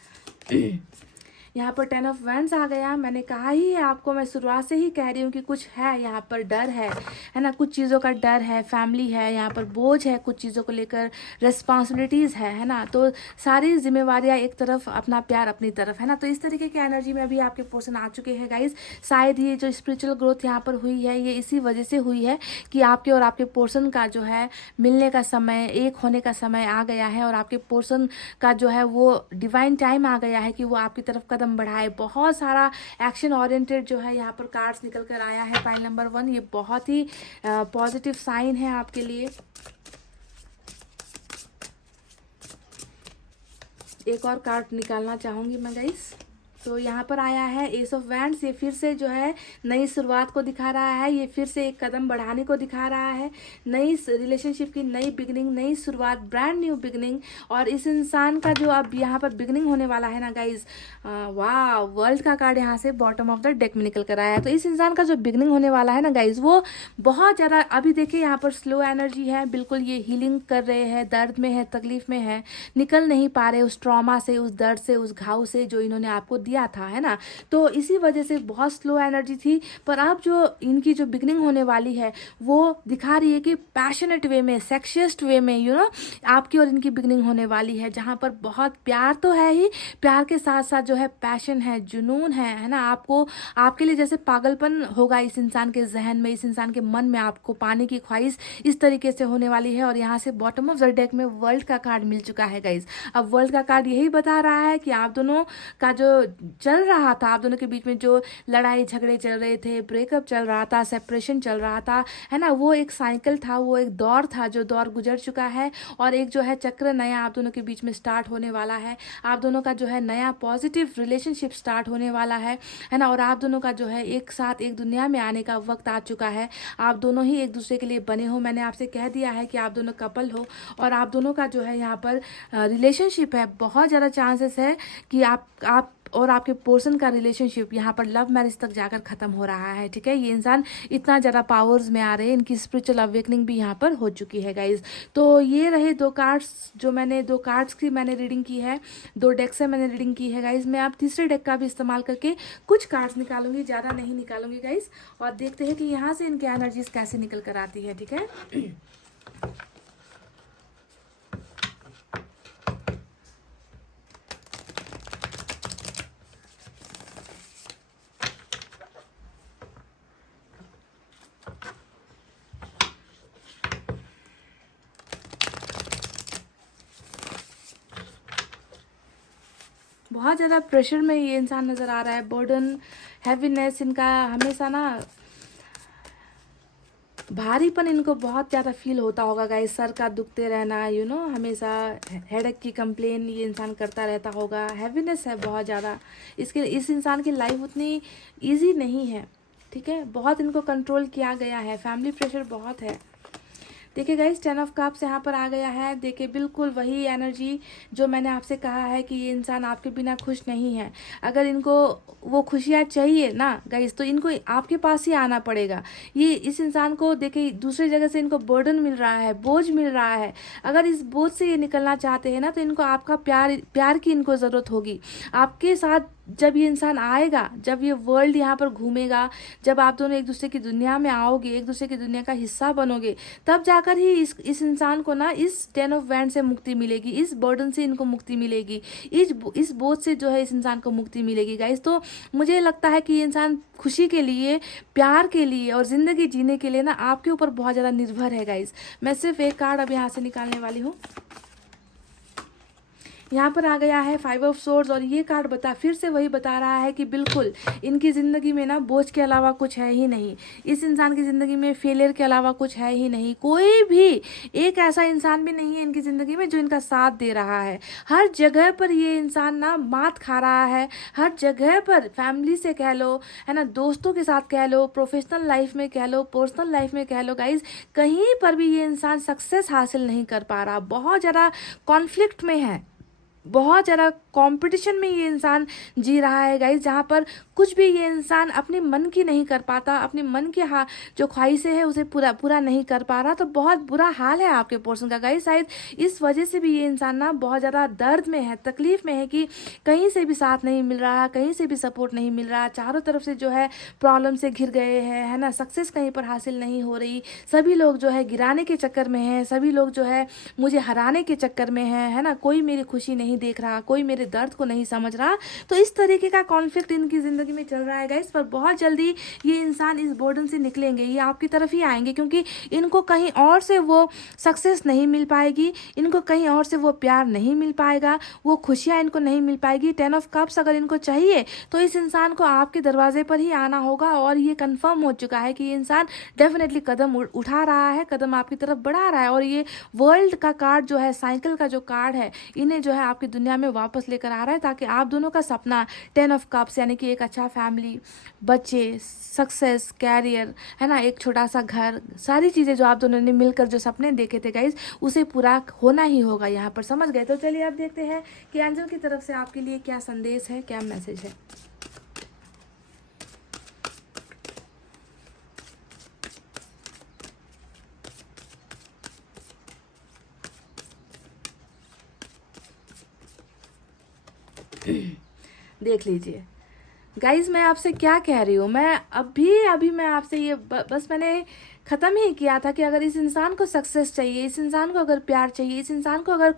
यहाँ पर 10 ऑफ वैंड्स आ गया। मैंने कहा ही है आपको, मैं शुरुआत से ही कह रही हूँ कि कुछ है यहाँ पर, डर है ना, कुछ चीज़ों का डर है, फैमिली है, यहाँ पर बोझ है, कुछ चीज़ों को लेकर रिस्पॉन्सिबिलिटीज़ है ना। तो सारी जिम्मेवारियाँ एक तरफ, अपना प्यार अपनी तरफ, है ना। तो इस तरीके की एनर्जी में अभी आपके पर्सन आ चुके हैं गाइज। शायद ये जो स्पिरिचुअल ग्रोथ यहाँ पर हुई है, ये इसी वजह से हुई है कि आपके और आपके पर्सन का जो है मिलने का समय, एक होने का समय आ गया है और आपके पर्सन का जो है वो डिवाइन टाइम आ गया है कि वो आपकी तरफ कदम बढ़ाए। बहुत सारा एक्शन ओरिएंटेड जो है यहाँ पर कार्ड्स निकल कर आया है। पाइल नंबर 1, ये बहुत ही पॉजिटिव साइन है आपके लिए। एक और कार्ड निकालना चाहूँगी मैं गाइस। तो यहाँ पर आया है एस ऑफ वैंड्स। ये फिर से जो है नई शुरुआत को दिखा रहा है, ये फिर से एक कदम बढ़ाने को दिखा रहा है, नई रिलेशनशिप की नई बिगनिंग, नई शुरुआत, ब्रांड न्यू बिगनिंग। और इस इंसान का जो अब यहाँ पर बिगनिंग होने वाला है ना गाइज, वाह, वर्ल्ड का कार्ड यहाँ से बॉटम ऑफ द डेक में निकल कर आया है। तो इस इंसान का जो बिगनिंग होने वाला है ना गाइज, वो बहुत ज़्यादा, अभी देखिए यहाँ पर स्लो एनर्जी है, बिल्कुल ये हीलिंग कर रहे हैं, दर्द में है, तकलीफ में है, निकल नहीं पा रहे उस ट्रॉमा से, उस दर्द से, उस घाव से जो इन्होंने आपको किया था, है ना। तो इसी वजह से बहुत स्लो एनर्जी थी, पर अब जो इनकी जो बिगनिंग होने वाली है वो दिखा रही है कि पैशनेट वे में, सेक्सियस्ट वे में, आपकी और इनकी बिगनिंग होने वाली है, जहाँ पर बहुत प्यार तो है ही, प्यार के साथ साथ जो है पैशन है, जुनून है ना। आपको, आपके लिए जैसे पागलपन होगा इस इंसान के जहन में, इस इंसान के मन में आपको पाने की ख्वाहिश इस तरीके से होने वाली है। और यहाँ से बॉटम ऑफ द डेक में वर्ल्ड का कार्ड मिल चुका है गाइज। अब वर्ल्ड का कार्ड यही बता रहा है कि आप दोनों का जो चल रहा था, आप दोनों के बीच में जो लड़ाई झगड़े चल रहे थे, ब्रेकअप चल रहा था, सेपरेशन चल रहा था, है ना, वो एक साइकिल था, वो एक दौर था, जो दौर गुजर चुका है। और एक जो है चक्र नया आप दोनों के बीच में स्टार्ट होने वाला है। आप दोनों का जो है नया पॉजिटिव रिलेशनशिप स्टार्ट होने वाला है ना। और आप दोनों का जो है एक साथ एक दुनिया में आने का वक्त आ चुका है। आप दोनों ही एक दूसरे के लिए बने हो। मैंने आपसे कह दिया है कि आप दोनों कपल हो, और आप दोनों का जो है यहाँ पर रिलेशनशिप है। बहुत ज़्यादा चांसेस है कि आप और आपके पर्सन का रिलेशनशिप यहाँ पर लव मैरिज तक जाकर ख़त्म हो रहा है, ठीक है। ये इंसान इतना ज़्यादा पावर्स में आ रहे हैं, इनकी स्पिरिचुअल अवेकनिंग भी यहाँ पर हो चुकी है गाइज। तो ये रहे दो कार्ड्स, जो मैंने दो कार्ड्स की मैंने रीडिंग की है, दो डेक से मैंने रीडिंग की है गाइज। मैं अब तीसरे डेक का भी इस्तेमाल करके कुछ कार्ड्स निकालूंगी, ज़्यादा नहीं निकालूंगी गाइज, और देखते हैं कि यहाँ से इनकी एनर्जीज कैसे निकल कर आती है, ठीक है। बहुत ज़्यादा प्रेशर में ये इंसान नज़र आ रहा है। बर्डन, हैवीनेस, इनका हमेशा ना भारीपन इनको बहुत ज़्यादा फील होता होगा गाइस। सर का दुखते रहना, हमेशा हेडेक की कंप्लेन ये इंसान करता रहता होगा। हैवीनेस है बहुत ज़्यादा। इस इंसान की लाइफ उतनी ईजी नहीं है, ठीक है। बहुत इनको कंट्रोल किया गया है, फैमिली प्रेशर बहुत है। देखिए गाइस, 10 ऑफ कप्स यहाँ पर आ गया है। देखिए बिल्कुल वही एनर्जी जो मैंने आपसे कहा है कि ये इंसान आपके बिना खुश नहीं है। अगर इनको वो खुशियाँ चाहिए ना गाइस, तो इनको आपके पास ही आना पड़ेगा। ये इस इंसान को देखिए दूसरी जगह से इनको बर्डन मिल रहा है, बोझ मिल रहा है। अगर इस बोझ से ये निकलना चाहते हैं ना, तो इनको आपका प्यार की इनको ज़रूरत होगी। आपके साथ जब ये इंसान आएगा, जब ये वर्ल्ड यहाँ पर घूमेगा, जब आप दोनों एक दूसरे की दुनिया में आओगे, एक दूसरे की दुनिया का हिस्सा बनोगे, तब जाकर ही इस इंसान को ना इस 10 ऑफ वैंड से मुक्ति मिलेगी, इस बर्डन से इनको मुक्ति मिलेगी, इस बोझ से जो है इस इंसान को मुक्ति मिलेगी गाइस। तो मुझे लगता है कि ये इंसान खुशी के लिए, प्यार के लिए और ज़िंदगी जीने के लिए ना आपके ऊपर बहुत ज़्यादा निर्भर है गाइस। मैं सिर्फ एक कार्ड अब यहाँ से निकालने वाली हूँ। यहाँ पर आ गया है 5 ऑफ सोर्ड्स, और ये कार्ड फिर से वही बता रहा है कि बिल्कुल इनकी ज़िंदगी में ना बोझ के अलावा कुछ है ही नहीं। इस इंसान की ज़िंदगी में फेलियर के अलावा कुछ है ही नहीं। कोई भी एक ऐसा इंसान भी नहीं है इनकी ज़िंदगी में जो इनका साथ दे रहा है। हर जगह पर ये इंसान ना मात खा रहा है। हर जगह पर, फैमिली से कह लो, है ना, दोस्तों के साथ कह लो, प्रोफेशनल लाइफ में कह लो, पर्सनल लाइफ में कह लो गाइज, कहीं पर भी ये इंसान सक्सेस हासिल नहीं कर पा रहा। बहुत ज़्यादा कॉन्फ्लिक्ट में है, बहुत ज़्यादा कंपटीशन में ये इंसान जी रहा है गाइस, जहाँ पर कुछ भी ये इंसान अपने मन की नहीं कर पाता, अपने मन की जो ख्वाहिशें हैं उसे पूरा नहीं कर पा रहा। तो बहुत बुरा हाल है आपके पर्सन का गाइस। शायद इस वजह से भी ये इंसान ना बहुत ज़्यादा दर्द में है, तकलीफ में है कि कहीं से भी साथ नहीं मिल रहा, कहीं से भी सपोर्ट नहीं मिल रहा, चारों तरफ से जो है प्रॉब्लम से घिर गए हैं, है ना, सक्सेस कहीं पर हासिल नहीं हो रही। सभी लोग जो है गिराने के चक्कर में हैं, सभी लोग जो है मुझे हराने के चक्कर में है ना, कोई मेरी खुशी नहीं देख रहा, कोई मेरे दर्द को नहीं समझ रहा। तो इस तरीके का कॉन्फ्लिक्ट इनकी ज़िंदगी में चल रहा है गाइस। पर बहुत जल्दी ये इंसान इस बर्डन से निकलेंगे, ये आपकी तरफ ही आएंगे, क्योंकि इनको कहीं और से वो सक्सेस नहीं मिल पाएगी, इनको कहीं और से वो प्यार नहीं मिल पाएगा, वो खुशियाँ इनको नहीं मिल पाएगी। 10 ऑफ कप्स अगर इनको चाहिए तो इस इंसान को आपके दरवाजे पर ही आना होगा। और ये कंफर्म हो चुका है कि ये इंसान डेफिनेटली कदम उठा रहा है, कदम आपकी तरफ बढ़ा रहा है। और ये वर्ल्ड का कार्ड जो है, साइकिल का जो कार्ड है, इन्हें जो है आपकी दुनिया में वापस लेकर आ रहा है, ताकि आप दोनों का सपना 10 ऑफ कप्स यानी कि एक अच्छा फैमिली, बच्चे, सक्सेस, कैरियर, है ना, एक छोटा सा घर, सारी चीज़ें जो आप दोनों ने मिलकर जो सपने देखे थे गाइज, उसे पूरा होना ही होगा यहाँ पर। समझ गए? तो चलिए आप देखते हैं कि एंजल की तरफ से आपके लिए क्या संदेश है, क्या मैसेज है। देख लीजिए गाइज, मैं आपसे क्या कह रही हूँ। मैं अभी मैं आपसे ये बस मैंने ख़त्म ही किया था कि अगर इस इंसान को सक्सेस चाहिए, इस इंसान को अगर प्यार चाहिए, इस इंसान को अगर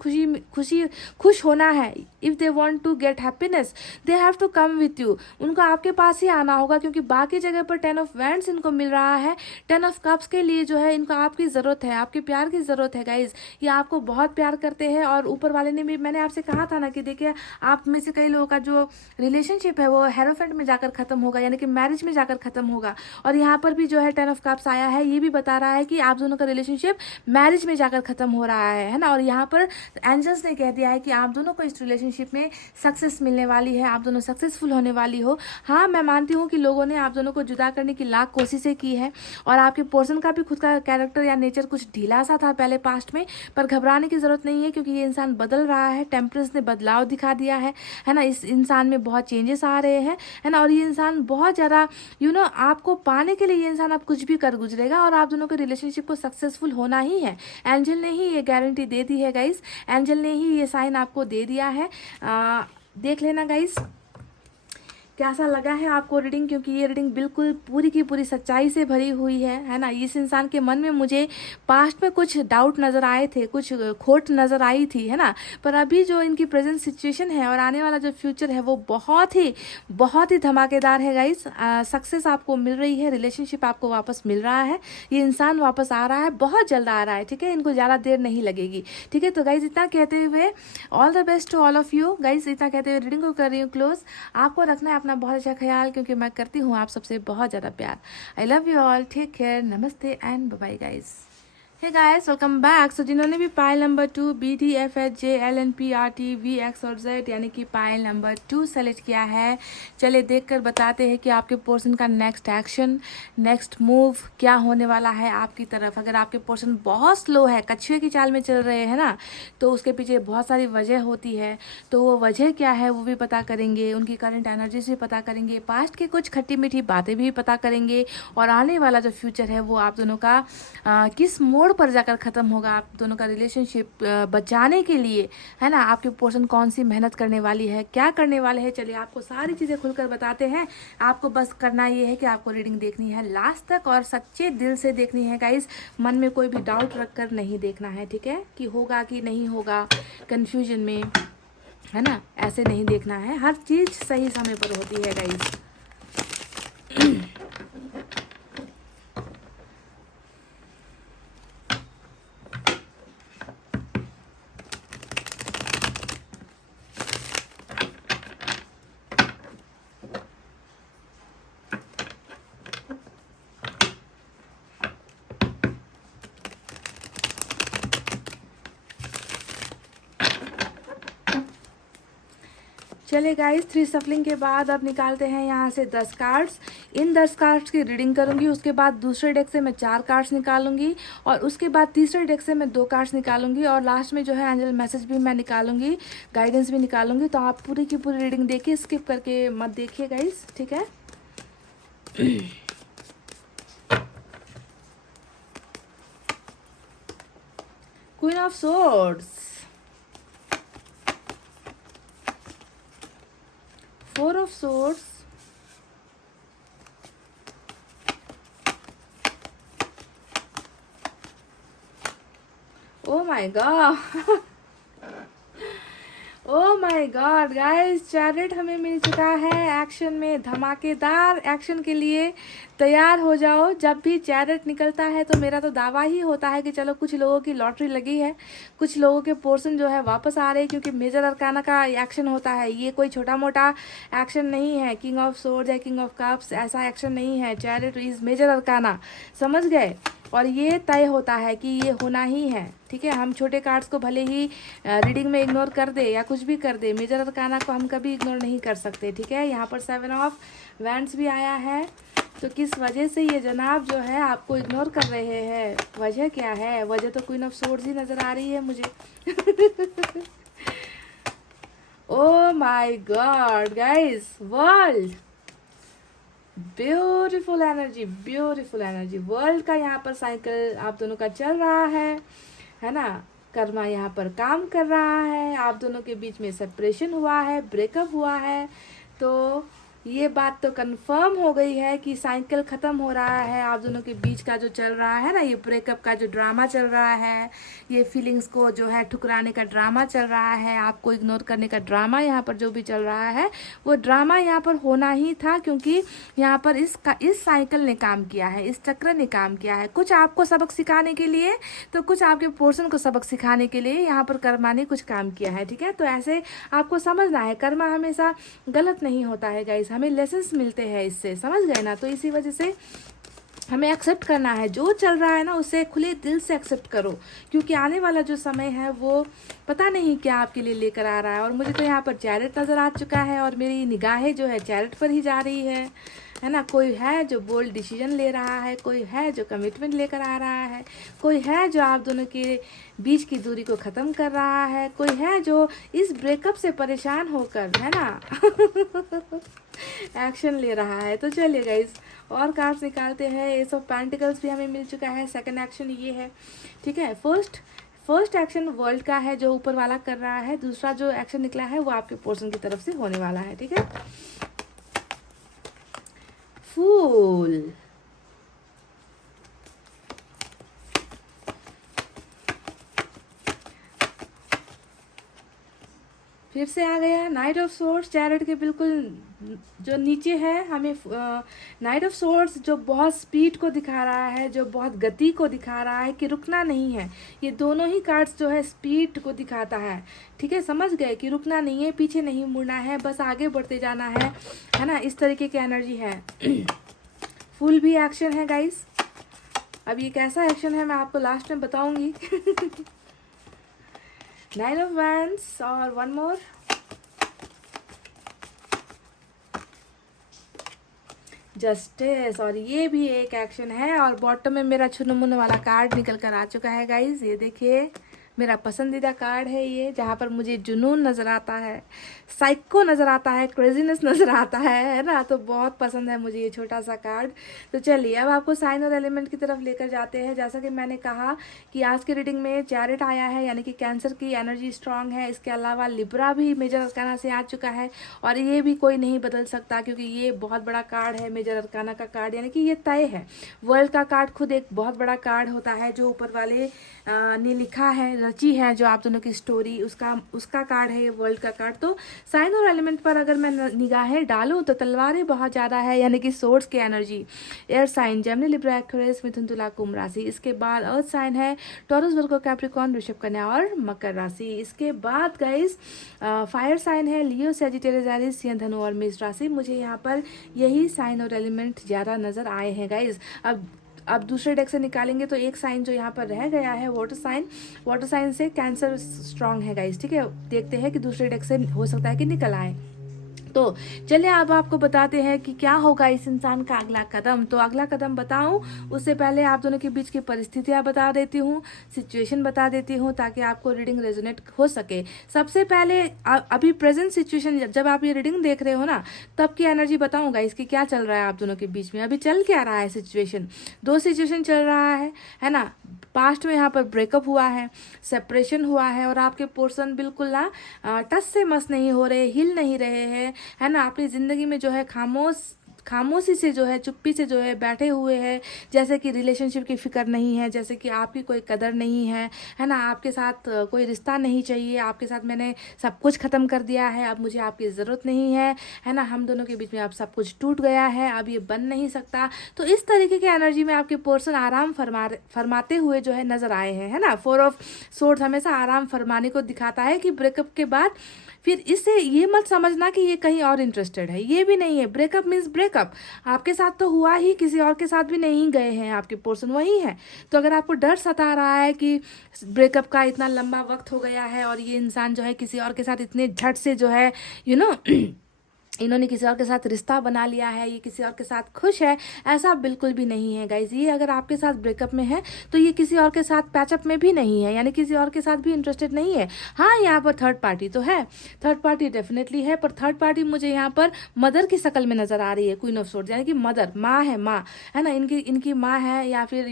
खुश होना है, if they want to get happiness they have to come with you. उनको आपके पास ही आना होगा, क्योंकि बाकी जगह पर 10 ऑफ वैंड्स इनको मिल रहा है। 10 ऑफ कप्स के लिए जो है इनको आपकी ज़रूरत है, आपके प्यार की ज़रूरत है गाइज। ये आपको बहुत प्यार करते हैं और ऊपर वाले ने भी, मैंने आपसे कहा था ना कि देखिए आप में से कई लोगों का जो रिलेशनशिप है वो हेरोफेंट में जाकर ख़त्म होगा, यानी कि मैरिज में जाकर ख़त्म होगा। और यहाँ पर भी जो है 10 ऑफ कप्स आया है, ये भी बता रहा है कि आप दोनों का रिलेशनशिप मैरिज में जाकर ख़त्म हो रहा है ना। और यहाँ पर एंजल्स ने कह दिया है कि आप दोनों को इस रिलेशनशिप में सक्सेस मिलने वाली है, आप दोनों सक्सेसफुल होने वाली हो। हाँ, मैं मानती हूँ कि लोगों ने आप दोनों को जुदा करने की लाख कोशिशें की है और आपके पर्सन का भी खुद का कैरेक्टर या नेचर कुछ ढीला सा था पहले पास्ट में, पर घबराने की ज़रूरत नहीं है, क्योंकि ये इंसान बदल रहा है। टेम्परेंस ने बदलाव दिखा दिया है ना। इस इंसान में बहुत चेंजेस आ रहे हैं, है ना। और ये इंसान बहुत ज़्यादा आपको पाने के लिए ये इंसान आप कुछ भी कर गुजरेगा और आप दोनों के रिलेशनशिप को सक्सेसफुल होना ही है। एंजल ने ही ये गारंटी दे दी है गाइस, एंजल ने ही ये साइन आपको दे दिया है। देख लेना गाइस कैसा लगा है आपको रीडिंग, क्योंकि ये रीडिंग बिल्कुल पूरी की पूरी सच्चाई से भरी हुई है ना। इस इंसान के मन में मुझे पास्ट में कुछ डाउट नज़र आए थे, कुछ खोट नज़र आई थी, है ना। पर अभी जो इनकी प्रेजेंट सिचुएशन है और आने वाला जो फ्यूचर है वो बहुत ही धमाकेदार है गाइस। सक्सेस आपको मिल रही है, रिलेशनशिप आपको वापस मिल रहा है, ये इंसान वापस आ रहा है, बहुत जल्द आ रहा है, ठीक है। इनको ज़्यादा देर नहीं लगेगी, ठीक है। तो गाइस इतना कहते हुए all the best to all of you guys, इतना कहते हुए रीडिंग को कर रही हूँ क्लोज। आपको रखना है अपना बहुत अच्छा ख्याल, क्योंकि मैं करती हूँ आप सबसे बहुत ज़्यादा प्यार। I love you all, take care, नमस्ते and bye bye guys. Hey guys, welcome back. So जिन्होंने भी पायल नंबर 2 BDFHJLNPRT VX और Z यानी कि पायल नंबर 2 सेलेक्ट किया है, चले देखकर बताते हैं कि आपके पर्सन का नेक्स्ट एक्शन, नेक्स्ट मूव क्या होने वाला है आपकी तरफ। अगर आपके पर्सन बहुत स्लो है, कछुए की चाल में चल रहे हैं ना, तो उसके पीछे बहुत सारी वजह होती है। तो वो वजह क्या है वो भी पता करेंगे, उनकी करंट एनर्जीज भी पता करेंगे, पास्ट की कुछ खट्टी मीठी बातें भी पता करेंगे, और आने वाला जो फ्यूचर है वो आप दोनों का किस मोड़ पर जाकर ख़त्म होगा, आप दोनों का रिलेशनशिप बचाने के लिए, है ना। आपके पर्सन कौन सी मेहनत करने वाली है, क्या करने वाले हैं, चलिए आपको सारी चीज़ें खुलकर बताते हैं। आपको बस करना ये है कि आपको रीडिंग देखनी है लास्ट तक और सच्चे दिल से देखनी है गाइस। मन में कोई भी डाउट रखकर नहीं देखना है, ठीक है, कि होगा कि नहीं होगा, कन्फ्यूजन में, है ना, ऐसे नहीं देखना है। हर चीज़ सही समय पर होती है गाइस। चले गाइस, 3 सफलिंग के बाद अब निकालते हैं यहाँ से 10 कार्ड्स। इन 10 कार्ड्स की रीडिंग करूँगी, उसके बाद दूसरे डेक से मैं 4 कार्ड्स निकालूंगी और उसके बाद तीसरे डेक से मैं 2 कार्ड्स निकालूंगी और लास्ट में जो है एंजल मैसेज भी मैं निकालूंगी, गाइडेंस भी निकालूंगी। तो आप पूरी की पूरी रीडिंग देखिए, स्किप करके मत देखिए गाइस, ठीक है। Queen of swords, 4 of swords, oh my God, oh my God guys, chariot हमें मिल चुका है एक्शन में। धमाकेदार एक्शन के लिए तैयार हो जाओ। जब भी चैरिट निकलता है तो मेरा तो दावा ही होता है कि चलो कुछ लोगों की लॉटरी लगी है, कुछ लोगों के पोर्शन जो है वापस आ रहे हैं, क्योंकि मेजर अरकाना का एक्शन होता है। ये कोई छोटा मोटा एक्शन नहीं है, किंग ऑफ सोर्ड्स या किंग ऑफ कप्स ऐसा एक्शन नहीं है। चैरिट इज मेजर अरकाना, समझ गए। और ये तय होता है कि ये होना ही है, ठीक है। हम छोटे कार्ड्स को भले ही रीडिंग में इग्नोर कर दे या कुछ भी कर दे, मेजर अरकाना को हम कभी इग्नोर नहीं कर सकते, ठीक है। यहाँ पर 7 ऑफ वैंड्स भी आया है, तो किस वजह से ये जनाब जो है आपको इग्नोर कर रहे हैं, वजह क्या है? वजह तो क्वीन ऑफ सोर्ड्स ही नज़र आ रही है मुझे। Oh my God guys, world, beautiful energy, beautiful energy. World का यहाँ पर साइकिल आप दोनों का चल रहा है ना। कर्मा यहाँ पर काम कर रहा है, आप दोनों के बीच में सेपरेशन हुआ है, ब्रेकअप हुआ है, तो ये बात तो कंफर्म हो गई है कि साइकिल ख़त्म हो रहा है आप दोनों के बीच का जो चल रहा है ना, ये ब्रेकअप का जो ड्रामा चल रहा है, ये फीलिंग्स को जो है ठुकराने का ड्रामा चल रहा है, आपको इग्नोर करने का ड्रामा यहाँ पर जो भी चल रहा है, वो ड्रामा यहाँ पर होना ही था, क्योंकि यहाँ पर इस साइकिल ने काम किया है, इस चक्र ने काम किया है, कुछ आपको सबक सिखाने के लिए, तो कुछ आपके पोर्शन को सबक सिखाने के लिए यहाँ पर कर्मा ने कुछ काम किया है। ठीक है, तो ऐसे आपको समझना है, कर्मा हमेशा गलत नहीं होता है गाइस, हमें लेसन्स मिलते हैं इससे, समझ गए ना। तो इसी वजह से हमें एक्सेप्ट करना है, जो चल रहा है ना उसे खुले दिल से एक्सेप्ट करो, क्योंकि आने वाला जो समय है वो पता नहीं क्या आपके लिए लेकर आ रहा है। और मुझे तो यहाँ पर चैरिट नज़र आ चुका है और मेरी निगाहें जो है चैरिट पर ही जा रही है ना। कोई है जो बोल्ड डिसीजन ले रहा है, कोई है जो कमिटमेंट लेकर आ रहा है, कोई है जो आप दोनों के बीच की दूरी को ख़त्म कर रहा है, कोई है जो इस ब्रेकअप से परेशान होकर, है ना एक्शन ले रहा है। तो चलिए गाइस और कार्ड्स निकालते हैं। एस ऑफ पेंटिकल्स भी हमें मिल चुका है, सेकंड एक्शन ये है। ठीक है, फर्स्ट एक्शन वर्ल्ड का है जो ऊपर वाला कर रहा है, दूसरा जो एक्शन निकला है वो आपके पोर्शन की तरफ से होने वाला है। ठीक है, फूल, फिर से आ गया नाइट ऑफ सोर्ड्स, चैरिट के बिल्कुल जो नीचे है हमें नाइट ऑफ सोर्ड्स जो बहुत स्पीड को दिखा रहा है, जो बहुत गति को दिखा रहा है कि रुकना नहीं है। ये दोनों ही कार्ड्स जो है स्पीड को दिखाता है। ठीक है, समझ गए कि रुकना नहीं है, पीछे नहीं मुड़ना है, बस आगे बढ़ते जाना है ना, इस तरीके की एनर्जी है। फुल भी एक्शन है गाइस। अब ये कैसा एक्शन है मैं आपको लास्ट में बताऊंगी। नाइन ऑफ वैंड्स और वन मोर, जस्टिस, और ये भी एक एक्शन है। और बॉटम में मेरा छुनमुन वाला कार्ड निकल कर आ चुका है गाइज, ये देखिए मेरा पसंदीदा कार्ड है ये, जहाँ पर मुझे जुनून नज़र आता है, साइको नज़र आता है, क्रेजीनेस नज़र आता है ना। तो बहुत पसंद है मुझे ये छोटा सा कार्ड। तो चलिए अब आपको साइन और एलिमेंट की तरफ लेकर जाते हैं। जैसा कि मैंने कहा कि आज की रीडिंग में चैरिट आया है, यानी कि कैंसर की एनर्जी स्ट्रांग है। इसके अलावा लिब्रा भी मेजर अरकाना से आ चुका है, और ये भी कोई नहीं बदल सकता, क्योंकि ये बहुत बड़ा कार्ड है, मेजर अरकाना का कार्ड, यानी कि ये तय है। वर्ल्ड का कार्ड खुद एक बहुत बड़ा कार्ड होता है, जो ऊपर वाले ने लिखा है, रची है जो आप दोनों की स्टोरी, उसका कार्ड है ये वर्ल्ड का कार्ड। तो साइन और एलिमेंट पर अगर मैं निगाहें डालूं तो तलवारें बहुत ज़्यादा है, यानी कि सोर्स की energy. Air sign Gemini Libra Aquarius मिथुन तुला कुंभ राशि। इसके बाद अर्थ साइन है टॉरस वर्गो कैप्रिकॉर्न वृषभ कन्या और मकर राशि। इसके बाद गाइस फायर साइन है लियो सैजिटेरियस एरीज सिंह धनु और मेष राशि। मुझे यहाँ पर यही साइन और एलिमेंट ज़्यादा नज़र आए हैं गाइस। अब दूसरे डेक से निकालेंगे तो एक साइन जो यहाँ पर रह गया है वाटर साइन से कैंसर स्ट्रांग है गाइस। ठीक है, देखते हैं कि दूसरे डेक से हो सकता है कि निकल आए। तो चलिए अब आपको बताते हैं कि क्या होगा इस इंसान का अगला कदम। तो अगला कदम बताऊं उससे पहले आप दोनों के बीच की परिस्थितियां बता देती हूँ, सिचुएशन बता देती हूँ, ताकि आपको रीडिंग रेजोनेट हो सके। सबसे पहले अभी प्रेजेंट सिचुएशन, जब आप ये रीडिंग देख रहे हो ना, तब की एनर्जी बताऊंगा इसकी क्या चल रहा है आप दोनों के बीच में। अभी चल क्या रहा है सिचुएशन, दो सिचुएशन चल रहा है ना। पास्ट में यहाँ पर ब्रेकअप हुआ है, सेपरेशन हुआ है, और आपके पोर्सन बिल्कुल ना टस से मस नहीं हो रहे, हिल नहीं रहे हैं, है ना। अपनी ज़िंदगी में जो है खामोशी से जो है, चुप्पी से जो है बैठे हुए हैं, जैसे कि रिलेशनशिप की फिक्र नहीं है, जैसे कि आपकी कोई कदर नहीं है ना। आपके साथ कोई रिश्ता नहीं चाहिए, आपके साथ मैंने सब कुछ ख़त्म कर दिया है, अब मुझे आपकी ज़रूरत नहीं है ना। हम दोनों के बीच में अब सब कुछ टूट गया है, अब ये बन नहीं सकता। तो इस तरीके की एनर्जी में आपके पर्सन आराम फरमाते हुए जो है नज़र आए हैं, है ना। फोर ऑफ सोर्ड्स हमेशा आराम फरमाने को दिखाता है कि ब्रेकअप के बाद फिर इससे ये मत समझना कि ये कहीं और इंटरेस्टेड है, ये भी नहीं है। ब्रेकअप मीन्स ब्रेकअप, आपके साथ तो हुआ ही, किसी और के साथ भी नहीं गए हैं, आपके पर्सन वही है। तो अगर आपको डर सता रहा है कि ब्रेकअप का इतना लंबा वक्त हो गया है और ये इंसान जो है किसी और के साथ इतने झट से जो है इन्होंने किसी और के साथ रिश्ता बना लिया है, ये किसी और के साथ खुश है, ऐसा बिल्कुल भी नहीं है गाइज। ये अगर आपके साथ ब्रेकअप में है तो ये किसी और के साथ पैचअप में भी नहीं है, यानी किसी और के साथ भी इंटरेस्टेड नहीं है। हाँ, यहाँ पर थर्ड पार्टी तो है, थर्ड पार्टी डेफिनेटली है, पर थर्ड पार्टी मुझे यहाँ पर मदर की शक्ल में नजर आ रही है। क्वीन ऑफ सोर्ड्स यानी कि मदर, माँ है ना, इनकी माँ है, या फिर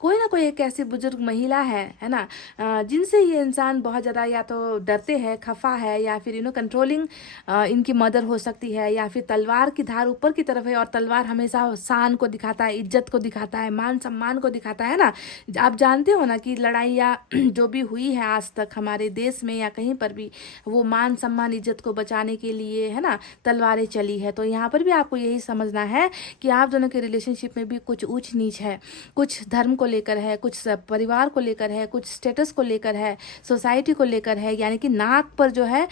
कोई ना कोई एक ऐसी बुजुर्ग महिला है ना, जिनसे ये इंसान बहुत ज़्यादा या तो डरते हैं, खफा है, या फिर कंट्रोलिंग इनकी मदर हो सकती सकती है, या फिर तलवार की धार ऊपर की तरफ है और तलवार हमेशा शान को दिखाता है, इज्जत को दिखाता है, मान सम्मान को दिखाता है ना। आप जानते हो ना कि लड़ाइयाँ जो भी हुई है आज तक हमारे देश में या कहीं पर भी, वो मान सम्मान इज्जत को बचाने के लिए है ना तलवारें चली है। तो यहाँ पर भी आपको यही समझना है कि आप दोनों के रिलेशनशिप में भी कुछ ऊंच नीच है, कुछ धर्म को लेकर है, कुछ परिवार को लेकर है, कुछ स्टेटस को लेकर है, सोसाइटी को लेकर है, यानी कि नाक पर जो है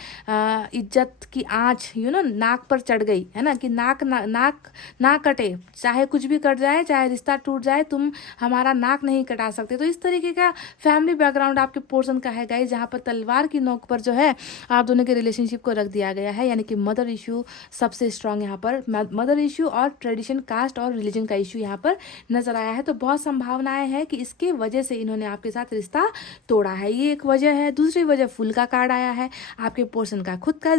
इज्जत की आँच नाक पर चढ़ गई है ना, कि नाक ना कटे, चाहे कुछ भी कट जाए, चाहे रिश्ता टूट जाए, तुम हमारा नाक नहीं कटा सकते। तो इस तरीके का फैमिली बैकग्राउंड आपके पोर्शन का है गाइस, जहाँ पर तलवार की नोक पर जो है आप दोनों के रिलेशनशिप को रख दिया गया है, यानी कि मदर इशू सबसे स्ट्रांग यहाँ पर, मदर इशू और ट्रेडिशन, कास्ट और रिलीजन का इशू यहाँ पर नजर आया है। तो बहुत संभावनाएं है कि इसके वजह से इन्होंने आपके साथ रिश्ता तोड़ा है, ये एक वजह है। दूसरी वजह फुल का कार्ड आया है, आपके पोर्शन का खुद का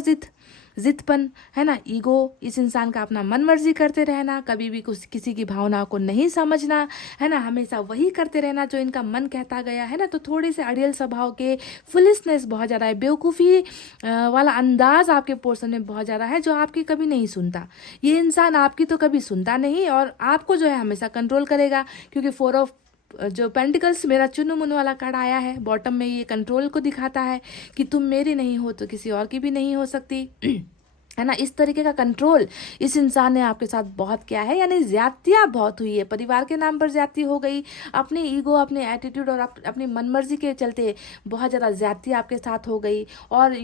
जिदपन है ना, ईगो, इस इंसान का अपना मन मर्जी करते रहना, कभी भी कुछ किसी की भावनाओं को नहीं समझना है ना, हमेशा वही करते रहना जो इनका मन कहता गया है ना। तो थोड़े से अड़ियल स्वभाव के, फुलिशनेस बहुत ज़्यादा है, बेवकूफ़ी वाला अंदाज आपके पोर्शन में बहुत ज़्यादा है, जो आपकी कभी नहीं सुनता। ये इंसान आपकी तो कभी सुनता नहीं और आपको जो है हमेशा कंट्रोल करेगा, क्योंकि 4 ऑफ जो पेंटिकल्स मेरा चुनु मुनु वाला कार्ड आया है बॉटम में, ये कंट्रोल को दिखाता है कि तुम मेरी नहीं हो तो किसी और की भी नहीं हो सकती है ना। इस तरीके का कंट्रोल इस इंसान ने आपके साथ बहुत किया है, यानी ज्यादतियाँ बहुत हुई है, परिवार के नाम पर ज्यादती हो गई, अपने ईगो, अपने एटीट्यूड और अपनी मनमर्जी के चलते बहुत ज़्यादा ज्यादती आपके साथ हो गई, और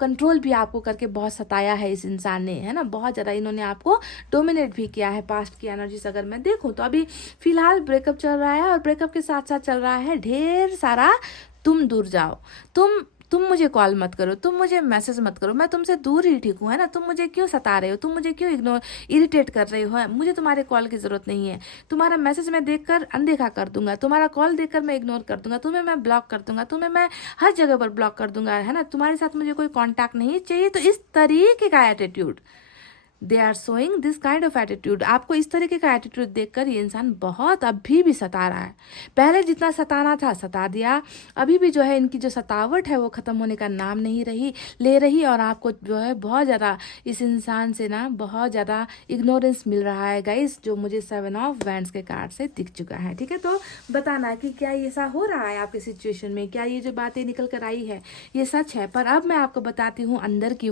कंट्रोल भी आपको करके बहुत सताया है इस इंसान ने, है ना। बहुत ज़्यादा इन्होंने आपको डोमिनेट भी किया है। पास्ट की एनर्जीज अगर मैं देखूं तो अभी फिलहाल ब्रेकअप चल रहा है, और ब्रेकअप के साथ साथ चल रहा है ढेर सारा तुम दूर जाओ, तुम मुझे कॉल मत करो, तुम मुझे मैसेज मत करो, मैं तुमसे दूर ही ठीक हूँ, है ना। तुम मुझे क्यों सता रहे हो, तुम मुझे क्यों इरिटेट कर रहे हो, मुझे तुम्हारे कॉल की ज़रूरत नहीं है, तुम्हारा मैसेज मैं देखकर अनदेखा कर दूंगा, तुम्हारा कॉल देखकर मैं इग्नोर कर दूंगा, तुम्हें मैं ब्लॉक कर दूंगा, तुम्हें मैं हर जगह पर ब्लॉक कर दूंगा, है ना। तुम्हारे साथ मुझे कोई कॉन्टैक्ट नहीं चाहिए। तो इस तरीके का attitude they are showing, this kind of attitude. आपको इस तरीके का एटीट्यूड देखकर ये इंसान बहुत अभी भी सता रहा है। पहले जितना सताना था सता दिया, अभी भी जो है इनकी जो सतावट है वो ख़त्म होने का नाम नहीं ले रही, और आपको जो है बहुत ज़्यादा इस इंसान से ना बहुत ज़्यादा इग्नोरेंस मिल रहा है गाइस, जो मुझे 7 ऑफ वैंड्स के कार्ड से दिख चुका है। ठीक है, तो बताना कि क्या ऐसा हो रहा है आपके सिचुएशन में, क्या ये जो बातें निकल कर आई है ये सच है। पर अब मैं आपको बताती हूँ अंदर की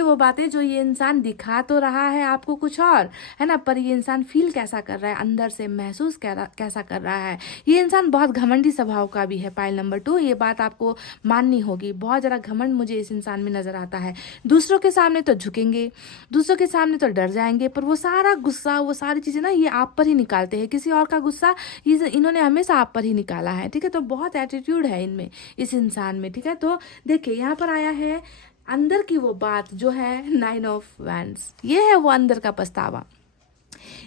वो बातें जो ये इंसान दिखा तो रहा है आपको कुछ और, है ना, पर ये इंसान फील कैसा कर रहा है, अंदर से महसूस कैसा कर रहा है। ये इंसान बहुत घमंडी स्वभाव का भी है। पाइल नंबर 2, ये बात आपको माननी होगी, बहुत ज़्यादा घमंड मुझे इस इंसान में नजर आता है। दूसरों के सामने तो झुकेंगे, दूसरों के सामने तो डर जाएंगे, पर वो सारा गुस्सा, वो सारी चीज़ें ना ये आप पर ही निकालते हैं। किसी और का गुस्सा इन्होंने हमेशा आप पर ही निकाला है। ठीक है, तो बहुत एटीट्यूड है इनमें, इस इंसान में। ठीक है, तो देखिए यहाँ पर आया है अंदर की वो बात जो है 9 ऑफ वैंड्स, ये है वो अंदर का पछतावा,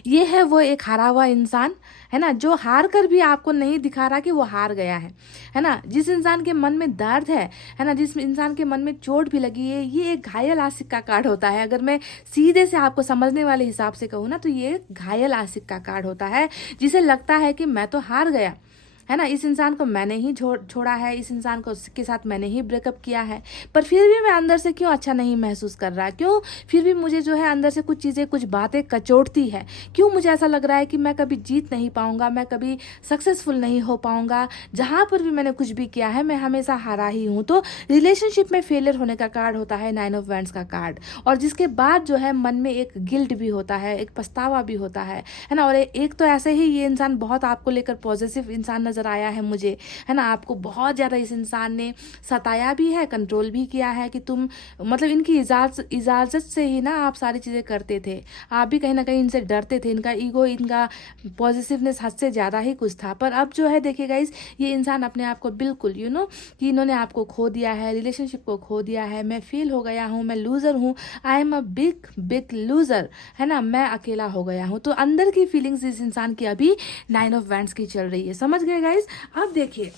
ये है वो एक हारा हुआ इंसान, है ना, जो हार कर भी आपको नहीं दिखा रहा कि वो हार गया है ना। जिस इंसान के मन में दर्द है ना, जिस इंसान के मन में चोट भी लगी है, ये एक घायल आशिक का कार्ड होता है। अगर मैं सीधे से आपको समझने वाले हिसाब से कहूँ ना, तो ये घायल आशिक का कार्ड होता है, जिसे लगता है कि मैं तो हार गया, है ना, इस इंसान को मैंने ही छोड़ा है, इस इंसान को के साथ मैंने ही ब्रेकअप किया है, पर फिर भी मैं अंदर से क्यों अच्छा नहीं महसूस कर रहा, क्यों फिर भी मुझे जो है अंदर से कुछ चीज़ें, कुछ बातें कचोटती है, क्यों मुझे ऐसा लग रहा है कि मैं कभी जीत नहीं पाऊंगा, मैं कभी सक्सेसफुल नहीं हो पाऊंगा, जहाँ पर भी मैंने कुछ भी किया है मैं हमेशा हारा ही हूँ। तो रिलेशनशिप में फेलियर होने का कार्ड होता है 9 ऑफ वैंड्स का कार्ड, और जिसके बाद जो है मन में एक गिल्ट भी होता है, एक पछतावा भी होता है ना। और एक तो ऐसे ही ये इंसान बहुत आपको लेकर पॉजिटिव इंसान नजर आया है मुझे, है ना। आपको बहुत ज़्यादा इस इंसान ने सताया भी है, कंट्रोल भी किया है कि तुम, मतलब इनकी इजाज़त से ही ना आप सारी चीज़ें करते थे, आप भी कहीं ना कहीं इनसे डरते थे, इनका ईगो, इनका पॉजिटिवनेस हद से ज़्यादा ही कुछ था। पर अब जो है देखिए गाइस, ये इंसान अपने आप को बिल्कुल कि इन्होंने आपको खो दिया है, रिलेशनशिप को खो दिया है, मैं फेल हो गया हूँ, मैं लूज़र हूँ, I am a big loser, है ना, मैं अकेला हो गया हूँ। तो अंदर की फीलिंग्स इस इंसान की अभी 9 ऑफ वैंड्स की चल रही है, समझ गए गाइस। अब देखिए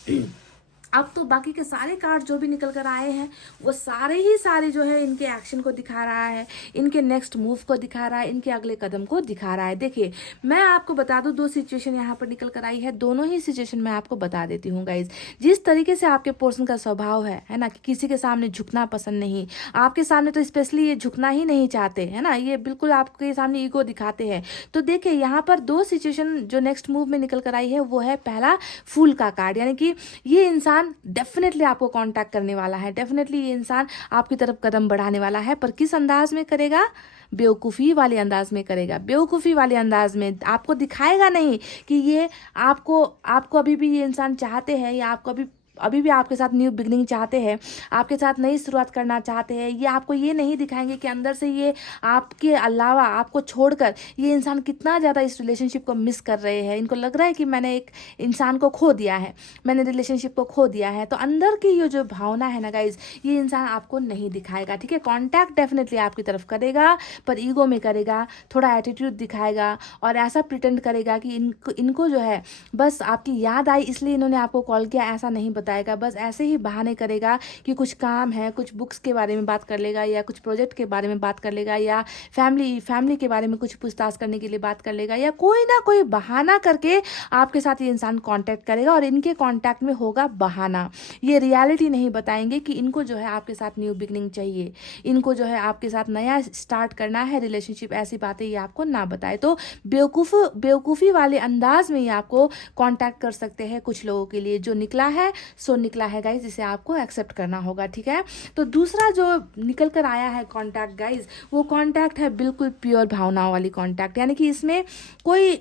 अब तो बाकी के सारे कार्ड जो भी निकल कर आए हैं वो सारे ही सारे जो है इनके एक्शन को दिखा रहा है, इनके नेक्स्ट मूव को दिखा रहा है, इनके अगले कदम को दिखा रहा है। देखिए मैं आपको बता दूं, दो सिचुएशन यहाँ पर निकल कर आई है, दोनों ही सिचुएशन मैं आपको बता देती हूँ गाइज। जिस तरीके से आपके पर्सन का स्वभाव है ना, कि किसी के सामने झुकना पसंद नहीं, आपके सामने तो स्पेशली ये झुकना ही नहीं चाहते है ना, ये बिल्कुल आपके सामने ईगो दिखाते हैं। तो देखिए यहाँ पर दो सिचुएशन जो नेक्स्ट मूव में निकल कर आई है वो है पहला फूल का कार्ड, यानी कि ये इंसान डेफिनेटली आपको कांटेक्ट करने वाला है, डेफिनेटली ये इंसान आपकी तरफ कदम बढ़ाने वाला है, पर किस अंदाज में करेगा? बेवकूफ़ी वाले अंदाज में करेगा। बेवकूफ़ी वाले अंदाज में आपको दिखाएगा नहीं कि ये आपको आपको अभी भी ये इंसान चाहते हैं या आपको अभी भी आपके साथ न्यू बिगनिंग चाहते हैं, आपके साथ नई शुरुआत करना चाहते हैं। ये आपको ये नहीं दिखाएंगे कि अंदर से ये आपके अलावा, आपको छोड़कर ये इंसान कितना ज़्यादा इस रिलेशनशिप को मिस कर रहे हैं। इनको लग रहा है कि मैंने एक इंसान को खो दिया है, मैंने रिलेशनशिप को खो दिया है। तो अंदर की ये जो भावना है ना गाइज, ये इंसान आपको नहीं दिखाएगा, ठीक है। कॉन्टैक्ट डेफिनेटली आपकी तरफ करेगा, पर ईगो में करेगा, थोड़ा एटीट्यूड दिखाएगा और ऐसा प्रिटेंड करेगा कि इनको जो है बस आपकी याद आई इसलिए इन्होंने आपको कॉल किया, ऐसा नहीं बताएगा। बस ऐसे ही बहाने करेगा कि कुछ काम है, कुछ बुक्स के बारे में बात कर लेगा या कुछ प्रोजेक्ट के बारे में बात कर लेगा या फैमिली के बारे में कुछ पूछताछ करने के लिए बात कर लेगा, या कोई ना कोई बहाना करके आपके साथ ये इंसान कांटेक्ट करेगा और इनके कांटेक्ट में होगा बहाना। ये रियलिटी नहीं बताएंगे कि इनको जो है आपके साथ न्यू बिगनिंग चाहिए, इनको जो है आपके साथ नया स्टार्ट करना है रिलेशनशिप, ऐसी बातें ये आपको ना बताए। तो बेवकूफ़ी वाले अंदाज में ये आपको कांटेक्ट कर सकते हैं कुछ लोगों के लिए। जो निकला है सो निकला है गाइज, इसे आपको एक्सेप्ट करना होगा, ठीक है। तो दूसरा जो निकल कर आया है कॉन्टैक्ट गाइज, वो कॉन्टैक्ट है बिल्कुल प्योर भावनाओं वाली कॉन्टैक्ट, यानी कि इसमें कोई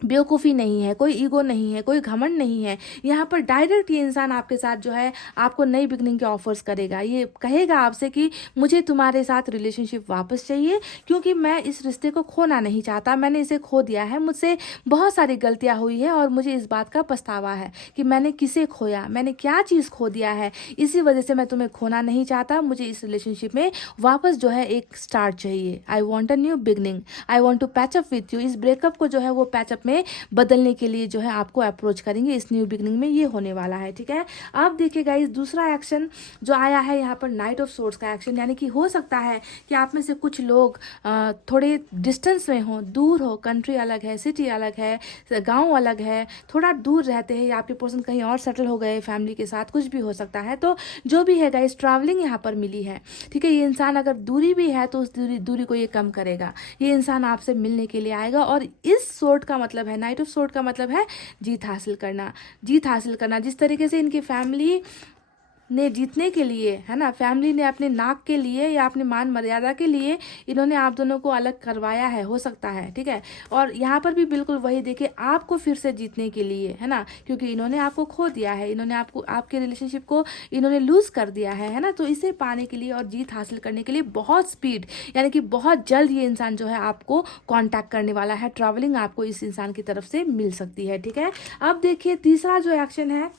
बेवकूफ़ी नहीं है, कोई ईगो नहीं है, कोई घमंड नहीं है। यहाँ पर डायरेक्ट ये इंसान आपके साथ जो है आपको नई बिगनिंग के ऑफर्स करेगा। ये कहेगा आपसे कि मुझे तुम्हारे साथ रिलेशनशिप वापस चाहिए, क्योंकि मैं इस रिश्ते को खोना नहीं चाहता, मैंने इसे खो दिया है, मुझसे बहुत सारी गलतियाँ हुई है और मुझे इस बात का पछतावा है कि मैंने किसे खोया, मैंने क्या चीज़ खो दिया है। इसी वजह से मैं तुम्हें खोना नहीं चाहता, मुझे इस रिलेशनशिप में वापस जो है एक स्टार्ट चाहिए। I want a new beginning, I want to patch up with you. इस ब्रेकअप को जो है वो पैचअप में बदलने के लिए जो है आपको अप्रोच करेंगे। इस न्यू बिगनिंग में ये होने वाला है, ठीक है। अब देखिएगा इस दूसरा एक्शन जो आया है यहाँ पर नाइट ऑफ सोर्ड्स का एक्शन, यानी कि हो सकता है कि आप में से कुछ लोग थोड़े डिस्टेंस में हो, दूर हो, कंट्री अलग है, सिटी अलग है, गांव अलग है, थोड़ा दूर रहते हैं, या आपके पर्सन कहीं और सेटल हो गए फैमिली के साथ, कुछ भी हो सकता है। तो जो भी है गाइस, ट्रैवलिंग यहाँ पर मिली है, ठीक है। ये इंसान अगर दूरी भी है तो उस दूरी को ये कम करेगा। ये इंसान आपसे मिलने के लिए आएगा और इस सोर्ड का मतलब है, नाइट ऑफ सोर्ड का मतलब है जीत हासिल करना, जीत हासिल करना। जिस तरीके से इनकी फैमिली ने जीतने के लिए, है ना, फैमिली ने अपने नाक के लिए या अपने मान मर्यादा के लिए इन्होंने आप दोनों को अलग करवाया है, हो सकता है, ठीक है। और यहाँ पर भी बिल्कुल वही देखिए, आपको फिर से जीतने के लिए, है ना, क्योंकि इन्होंने आपको खो दिया है, इन्होंने आपको, आपके रिलेशनशिप को इन्होंने लूज कर दिया है ना। तो इसे पाने के लिए और जीत हासिल करने के लिए बहुत स्पीड, यानी कि बहुत जल्द ये इंसान जो है आपको कॉन्टैक्ट करने वाला है। ट्रैवलिंग आपको इस इंसान की तरफ से मिल सकती है, ठीक है। अब देखिए तीसरा जो एक्शन है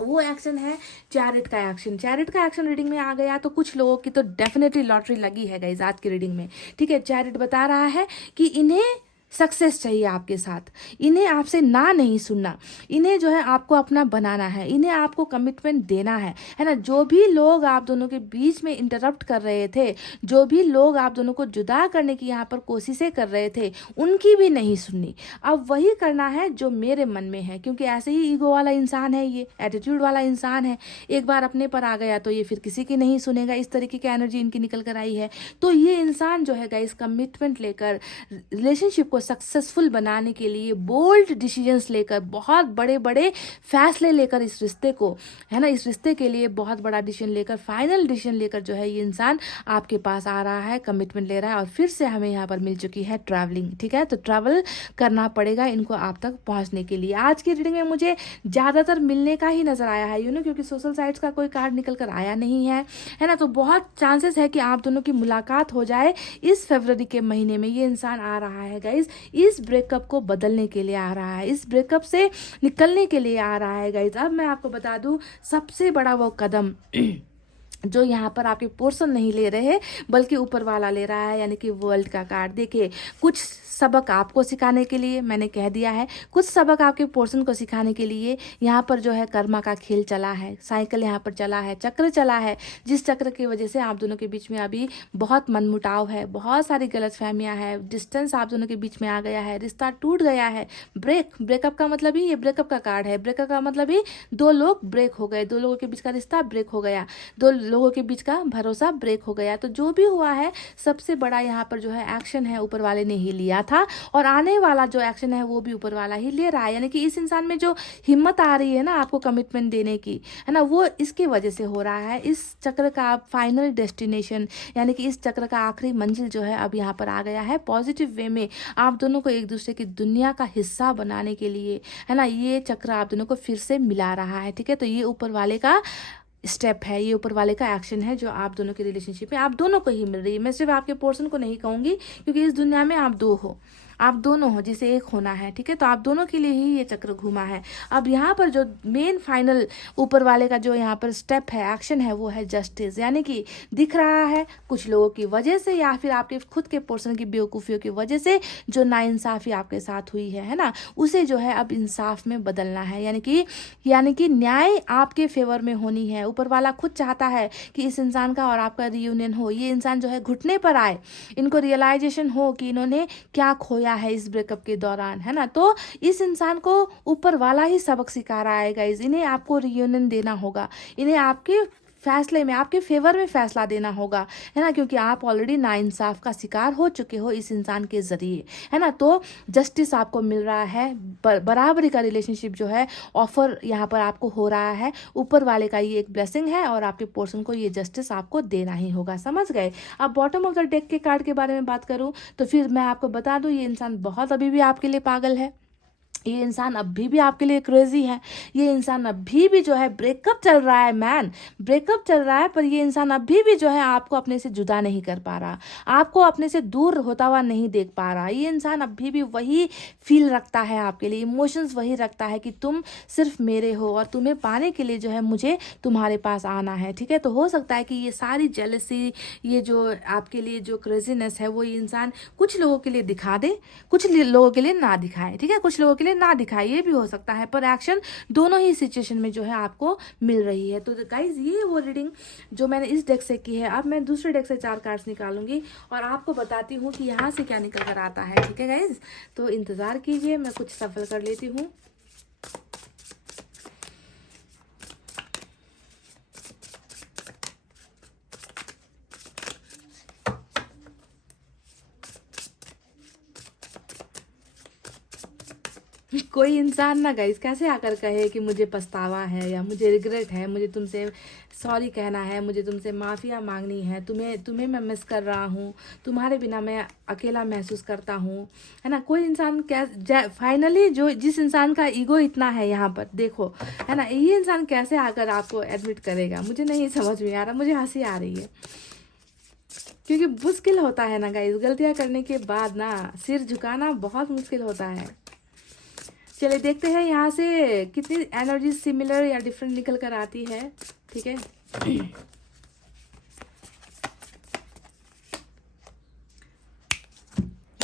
वो एक्शन है चैरिट का एक्शन। चैरिट का एक्शन रीडिंग में आ गया तो कुछ लोगों की तो डेफिनेटली लॉटरी लगी है गाइस आज की रीडिंग में, ठीक है। चैरिट बता रहा है कि इन्हें सक्सेस चाहिए आपके साथ, इन्हें आपसे ना नहीं सुनना, इन्हें जो है आपको अपना बनाना है, इन्हें आपको कमिटमेंट देना है ना। जो भी लोग आप दोनों के बीच में इंटरप्ट कर रहे थे, जो भी लोग आप दोनों को जुदा करने की यहाँ पर कोशिशें कर रहे थे, उनकी भी नहीं सुननी। अब वही करना है जो मेरे मन में है, क्योंकि ऐसे ही ईगो वाला इंसान है, ये एटीट्यूड वाला इंसान है। एक बार अपने पर आ गया तो ये फिर किसी की नहीं सुनेगा। इस तरीके की एनर्जी इनकी निकल कर आई है। तो ये इंसान जो है गाइस कमिटमेंट लेकर, रिलेशनशिप को सक्सेसफुल बनाने के लिए बोल्ड डिसीजंस लेकर, बहुत बड़े बड़े फैसले लेकर इस रिश्ते को, है ना, इस रिश्ते के लिए बहुत बड़ा डिसीजन लेकर, फाइनल डिसीजन लेकर जो है ये इंसान आपके पास आ रहा है, कमिटमेंट ले रहा है। और फिर से हमें यहाँ पर मिल चुकी है ट्रैवलिंग, ठीक है। तो ट्रैवल करना पड़ेगा इनको आप तक पहुँचने के लिए। आज की रीडिंग में मुझे ज़्यादातर मिलने का ही नजर आया है, क्योंकि सोशल साइट्स का कोई कार्ड निकल कर आया नहीं है ना। तो बहुत चांसेस है कि आप दोनों की मुलाकात हो जाए इस फरवरी के महीने में। ये इंसान आ रहा है गाइज, इस ब्रेकअप को बदलने के लिए आ रहा है, इस ब्रेकअप से निकलने के लिए आ रहा है गाइज। अब मैं आपको बता दूं सबसे बड़ा वो कदम जो यहाँ पर आपके पोर्शन नहीं ले रहे बल्कि ऊपर वाला ले रहा है, यानी कि वर्ल्ड का कार्ड। देखिए, कुछ सबक आपको सिखाने के लिए मैंने कह दिया है, कुछ सबक आपके पोर्शन को सिखाने के लिए यहाँ पर जो है कर्मा का खेल चला है, साइकिल यहाँ पर चला है, चक्र चला है, जिस चक्र की वजह से आप दोनों के बीच में अभी बहुत मनमुटाव है, बहुत सारी गलतफहमियां है, डिस्टेंस आप दोनों के बीच में आ गया है, रिश्ता टूट गया है। ब्रेकअप का मतलब ही ये ब्रेकअप का कार्ड है। ब्रेकअप का मतलब ही दो लोग ब्रेक हो गए, दो लोगों के बीच का रिश्ता ब्रेक हो गया, दो लोगों के बीच का भरोसा ब्रेक हो गया। तो जो भी हुआ है, सबसे बड़ा यहाँ पर जो है एक्शन है ऊपर वाले ने ही लिया था, और आने वाला जो एक्शन है वो भी ऊपर वाला ही ले रहा है। यानी कि इस इंसान में जो हिम्मत आ रही है ना आपको कमिटमेंट देने की, है ना, वो इसकी वजह से हो रहा है। इस चक्र का फाइनल डेस्टिनेशन, यानी कि इस चक्र का आखिरी मंजिल जो है अब यहाँ पर आ गया है। पॉजिटिव वे में आप दोनों को एक दूसरे की दुनिया का हिस्सा बनाने के लिए, है ना, ये चक्र आप दोनों को फिर से मिला रहा है। ठीक है, तो ये ऊपर वाले का स्टेप है, ये ऊपर वाले का एक्शन है जो आप दोनों के रिलेशनशिप में आप दोनों को ही मिल रही है। मैं सिर्फ आपके पोर्शन को नहीं कहूँगी, क्योंकि इस दुनिया में आप दो हो, आप दोनों हो, जिसे एक होना है। ठीक है, तो आप दोनों के लिए ही ये चक्र घूमा है। अब यहाँ पर जो मेन फाइनल ऊपर वाले का जो यहाँ पर स्टेप है, एक्शन है, वो है जस्टिस। यानी कि दिख रहा है कुछ लोगों की वजह से या फिर आपके खुद के पोर्शन की बेवकूफ़ियों की वजह से जो नाइंसाफ़ी आपके साथ हुई है ना, उसे जो है अब इंसाफ में बदलना है। यानी कि न्याय आपके फेवर में होनी है। ऊपर वाला खुद चाहता है कि इस इंसान का और आपका रियूनियन हो, ये इंसान जो है घुटने पर आए, इनको रियलाइजेशन हो कि इन्होंने क्या खोया है इस ब्रेकअप के दौरान, है ना। तो इस इंसान को ऊपर वाला ही सबक सिखा रहा है गाइज। इन्हें आपको रियूनियन देना होगा, इन्हें आपके फैसले में, आपके फेवर में फैसला देना होगा, है ना, क्योंकि आप ऑलरेडी नाइंसाफ का शिकार हो चुके हो इस इंसान के जरिए, है ना। तो जस्टिस आपको मिल रहा है, बराबरी का रिलेशनशिप जो है ऑफर यहाँ पर आपको हो रहा है। ऊपर वाले का ये एक ब्लेसिंग है और आपके पोर्शन को ये जस्टिस आपको देना ही होगा, समझ गए। अब बॉटम ऑफ द डेक के कार्ड के बारे में बात करूँ तो फिर मैं आपको बता दूँ, ये इंसान बहुत अभी भी आपके लिए पागल है, ये इंसान अभी भी आपके लिए क्रेजी है, ये इंसान अभी भी जो है ब्रेकअप चल रहा है, मैन, ब्रेकअप चल रहा है, पर ये इंसान अभी भी जो है आपको अपने से जुदा नहीं कर पा रहा, आपको अपने से दूर होता हुआ नहीं देख पा रहा। ये इंसान अभी भी वही फील रखता है आपके लिए, इमोशंस वही रखता है कि तुम सिर्फ मेरे हो और तुम्हें पाने के लिए जो है मुझे तुम्हारे पास आना है। ठीक है, तो हो सकता है कि ये सारी जेलसी, ये जो आपके लिए जो क्रेजीनेस है, वो ये इंसान कुछ लोगों के लिए दिखा दे, कुछ लोगों के लिए ना दिखाए। ठीक है, कुछ लोगों के लिए ना दिखाए, ये भी हो सकता है, पर एक्शन दोनों ही सिचुएशन में जो है आपको मिल रही है। तो गाइज, ये वो रीडिंग जो मैंने इस डेक से की है। अब मैं दूसरे डेक से 4 कार्ड्स निकालूंगी और आपको बताती हूँ कि यहाँ से क्या निकल कर आता है। ठीक है गाइज, तो इंतजार कीजिए, मैं कुछ सफल कर लेती हूँ। कोई इंसान ना गाइस कैसे आकर कहे कि मुझे पछतावा है या मुझे रिग्रेट है, मुझे तुमसे सॉरी कहना है, मुझे तुमसे माफ़िया मांगनी है, तुम्हें मैं मिस कर रहा हूँ, तुम्हारे बिना मैं अकेला महसूस करता हूँ, है ना। कोई इंसान फाइनली जो जिस इंसान का ईगो इतना है यहाँ पर देखो, है ना, ये इंसान कैसे आकर आपको एडमिट करेगा, मुझे नहीं समझ में आ रहा, मुझे हंसी आ रही है, क्योंकि मुश्किल होता है ना गाइस, गलतियाँ करने के बाद ना सिर झुकाना बहुत मुश्किल होता है। चलिए देखते हैं यहाँ से कितनी एनर्जी सिमिलर या डिफरेंट निकल कर आती है। ठीक है,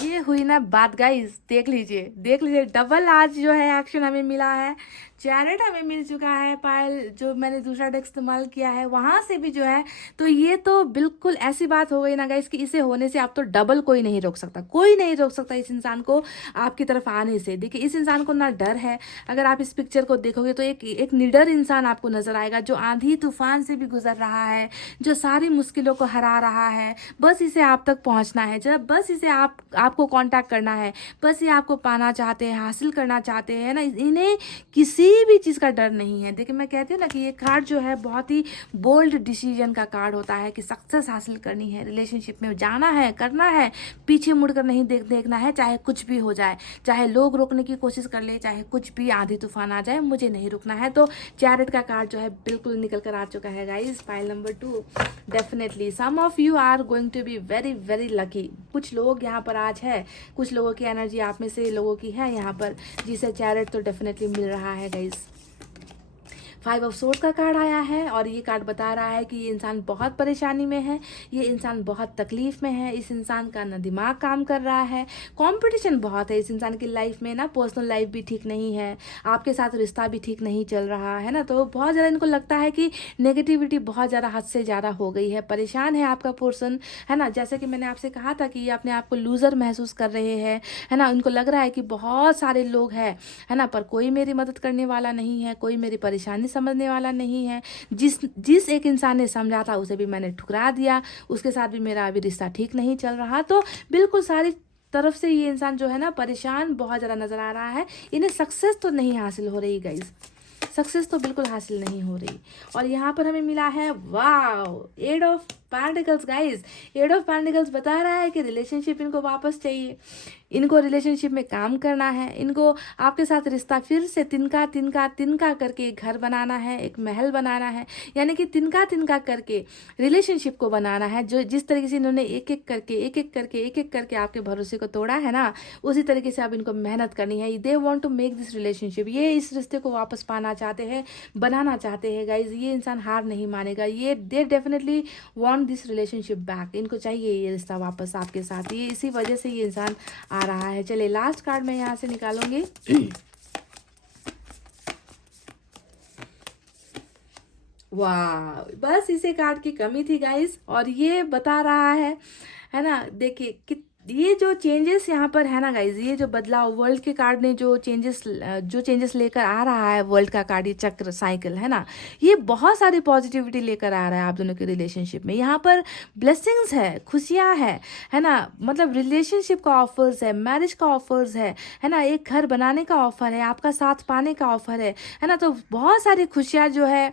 ये हुई ना बात गाइस, देख लीजिए डबल आज जो है एक्शन हमें मिला है। चैरेट हमें मिल चुका है, पायल जो मैंने दूसरा डेक इस्तेमाल किया है वहां से भी जो है, तो ये तो बिल्कुल ऐसी बात हो गई ना गाइस कि इसे होने से आप तो डबल कोई नहीं रोक सकता, कोई नहीं रोक सकता इस इंसान को आपकी तरफ आने से। देखिए, इस इंसान को ना डर है, अगर आप इस पिक्चर को देखोगे तो एक निडर इंसान आपको नजर आएगा, जो आंधी तूफान से भी गुजर रहा है, जो सारी मुश्किलों को हरा रहा है। बस इसे आप तक पहुंचना है, जब बस इसे आपको कांटेक्ट करना है, बस ये आपको पाना चाहते हैं, हासिल करना चाहते हैं ना, इन्हें किसी भी चीज़ का डर नहीं है। देखिए, मैं कहती हूँ ना कि ये कार्ड जो है बहुत ही बोल्ड डिसीजन का कार्ड होता है कि सक्सेस हासिल करनी है, रिलेशनशिप में जाना है, करना है, पीछे मुड़कर नहीं देखना है, चाहे कुछ भी हो जाए, चाहे लोग रोकने की कोशिश कर ले, चाहे कुछ भी आंधी तूफान आ जाए, मुझे नहीं रुकना है। तो चैरिट का कार्ड जो है बिल्कुल निकल कर आ चुका है guys, pile number 2। Definitely some of you are going to be very very lucky. कुछ लोग यहाँ पर आज है, कुछ लोगों की एनर्जी आप में से लोगों की है यहाँ पर, जिसे चैरिट तो डेफिनेटली मिल रहा है गाइस। फाइव ऑफ सोर्ड्स का कार्ड आया है और ये कार्ड बता रहा है कि ये इंसान बहुत परेशानी में है, ये इंसान बहुत तकलीफ में है, इस इंसान का ना दिमाग काम कर रहा है, कंपटीशन बहुत है इस इंसान की लाइफ में ना, पर्सनल लाइफ भी ठीक नहीं है, आपके साथ रिश्ता भी ठीक नहीं चल रहा है ना। तो बहुत ज़्यादा इनको लगता है कि नेगेटिविटी बहुत ज़्यादा हद से ज़्यादा हो गई है, परेशान है आपका पर्सन, है ना। जैसे कि मैंने आपसे कहा था कि ये अपने आप को लूज़र महसूस कर रहे हैं, है ना। उनको लग रहा है कि बहुत सारे लोग हैं, है ना, पर कोई मेरी मदद करने वाला नहीं है, कोई मेरी परेशानी समझने वाला नहीं है। जिस एक इंसान ने समझा था उसे भी मैंने ठुकरा दिया, उसके साथ भी मेरा अभी रिश्ता ठीक नहीं चल रहा। तो बिल्कुल सारी तरफ से ये इंसान जो है ना परेशान बहुत ज़्यादा नज़र आ रहा है। इन्हें सक्सेस तो नहीं हासिल हो रही गाइस, सक्सेस तो बिल्कुल हासिल नहीं हो रही। और यहाँ पर हमें मिला है wow, eight of pentacles guys. Eight of pentacles बता रहा है कि रिलेशनशिप इनको वापस चाहिए, इनको रिलेशनशिप में काम करना है, इनको आपके साथ रिश्ता फिर से तिनका तिनका तिनका करके एक घर बनाना है, एक महल बनाना है, यानी कि तिनका तिनका करके रिलेशनशिप को बनाना है। जो जिस तरीके से इन्होंने एक एक करके आपके भरोसे को तोड़ा है ना, उसी तरीके से अब इनको मेहनत करनी है। They want to make this relationship, ये इस रिश्ते को वापस पाना चाहते हैं, बनाना चाहते हैं गाइज। ये इंसान हार नहीं मानेगा, ये they definitely want this relationship back, इनको चाहिए ये रिश्ता वापस आपके साथ, ये इसी वजह से ये इंसान आ रहा है। चलिए लास्ट कार्ड मैं यहाँ से निकालूंगी। वाह, बस इसी कार्ड की कमी थी गाइस, और ये बता रहा है ना। देखिए कि ये जो चेंजेस यहाँ पर है ना गाइज, ये जो बदलाव वर्ल्ड के कार्ड ने जो चेंजेस लेकर आ रहा है, वर्ल्ड का कार्ड ये चक्र साइकिल है ना, ये बहुत सारी पॉजिटिविटी लेकर आ रहा है आप दोनों के रिलेशनशिप में। यहाँ पर ब्लेसिंग्स है, खुशियाँ है ना, मतलब रिलेशनशिप का ऑफर्स है, मैरिज का ऑफर्स है ना, एक घर बनाने का ऑफर है, आपका साथ पाने का ऑफर है ना। तो बहुत सारी खुशियाँ जो है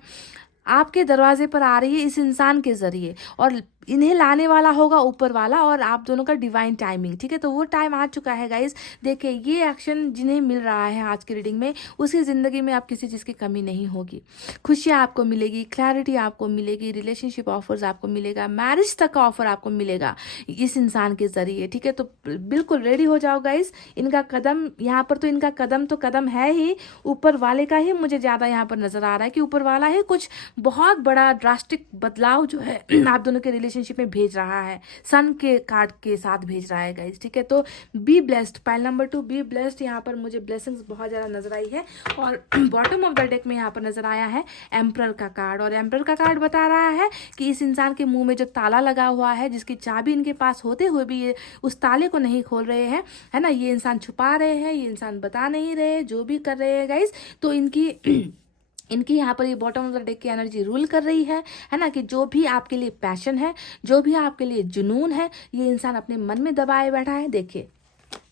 आपके दरवाजे पर आ रही है इस इंसान के जरिए, और इन्हें लाने वाला होगा ऊपर वाला और आप दोनों का डिवाइन टाइमिंग, ठीक है। तो वो टाइम आ चुका है गाइज। देखिए ये एक्शन जिन्हें मिल रहा है आज की रीडिंग में, उसकी ज़िंदगी में आप किसी चीज़ की कमी नहीं होगी, खुशियाँ आपको मिलेगी, क्लैरिटी आपको मिलेगी, रिलेशनशिप ऑफर्स आपको मिलेगा, मैरिज तक का ऑफर आपको मिलेगा इस इंसान के ज़रिए, ठीक है। तो बिल्कुल रेडी हो जाओ गाइज। इनका कदम यहाँ पर, तो इनका कदम तो कदम है ही, ऊपर वाले का ही मुझे ज़्यादा यहाँ पर नज़र आ रहा है कि ऊपर वाला ही कुछ बहुत बड़ा ड्रास्टिक बदलाव जो है आप दोनों के रिलेशनशिप में भेज रहा है, सन के कार्ड के साथ भेज रहा है गाइज, ठीक है। तो be blessed, pile number 2 be blessed. यहाँ पर मुझे ब्लेसिंग्स बहुत ज़्यादा नजर आई है। और बॉटम ऑफ द डेक में यहाँ पर नजर आया है एम्परर का कार्ड, और एम्परर का कार्ड बता रहा है कि इस इंसान के मुंह में जो ताला लगा हुआ है, जिसकी चाबी इनके पास होते हुए भी ये उस ताले को नहीं खोल रहे हैं, है ना, ये इंसान छुपा रहे हैं, ये इंसान बता नहीं रहे, जो भी कर रहे हैं गाइज। तो इनकी यहाँ पर ये बॉटम ऑफ द डेक की एनर्जी रूल कर रही है ना, कि जो भी आपके लिए पैशन है, जो भी आपके लिए जुनून है, ये इंसान अपने मन में दबाए बैठा है। देखिए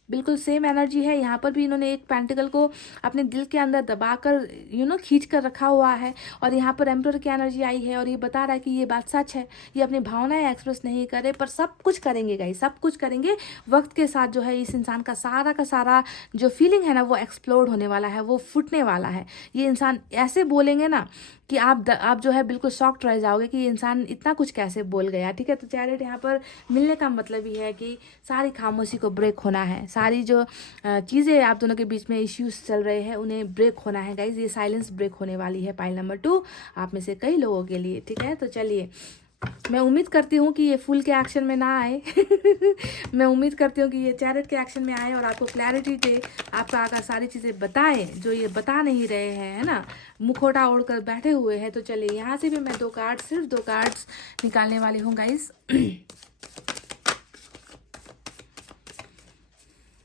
बिल्कुल सेम एनर्जी है यहाँ पर भी, इन्होंने एक पेंटिकल को अपने दिल के अंदर दबाकर खींच कर रखा हुआ है, और यहाँ पर एम्परर की एनर्जी आई है, और ये बता रहा है कि ये बात सच है, ये अपनी भावनाएं एक्सप्रेस नहीं करे, पर सब कुछ करेंगे गाइस, सब कुछ करेंगे। वक्त के साथ जो है इस इंसान का सारा जो फीलिंग है ना, वो एक्सप्लोड होने वाला है, वो फूटने वाला है। ये इंसान ऐसे बोलेंगे ना कि आप जो है बिल्कुल शॉक्ड रह जाओगे कि ये इंसान इतना कुछ कैसे बोल गया, ठीक है। तो चैरिट यहाँ पर मिलने का मतलब ही है कि सारी खामोशी को ब्रेक होना है, सारी जो चीज़ें आप दोनों के बीच में इश्यूज चल रहे हैं उन्हें ब्रेक होना है गाइज। ये साइलेंस ब्रेक होने वाली है पाइल नंबर 2 आप में से कई लोगों के लिए, ठीक है। तो चलिए मैं उम्मीद करती हूँ कि ये फुल के एक्शन में ना आए मैं उम्मीद करती हूँ कि ये चैरिट के एक्शन में आए और आपको क्लैरिटी दे, आपका आकर सारी चीज़ें बताए जो ये बता नहीं रहे हैं, है ना, मुखौटा ओढ़कर बैठे हुए हैं। तो चलिए यहाँ से भी मैं सिर्फ दो कार्ड्स निकालने वाली हूँ गाइस।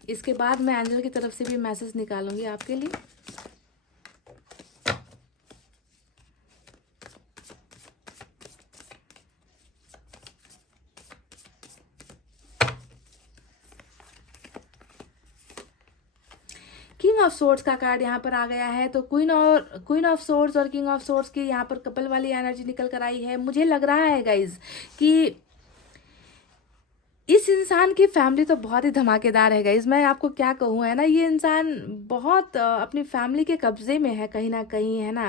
इसके बाद मैं एंजल की तरफ से भी मैसेज निकालूंगी आपके लिए। किंग ऑफ सोर्ड्स का कार्ड यहाँ पर आ गया है। तो क्वीन ऑफ सोर्ड्स और किंग ऑफ सोर्ड्स की यहाँ पर कपल वाली एनर्जी निकल कर आई है। मुझे लग रहा है गाइज कि इस इंसान की फैमिली तो बहुत ही धमाकेदार है गाइस। मैं आपको क्या कहूँ, है ना, ये इंसान बहुत अपनी फैमिली के कब्जे में है कहीं ना कहीं, है ना।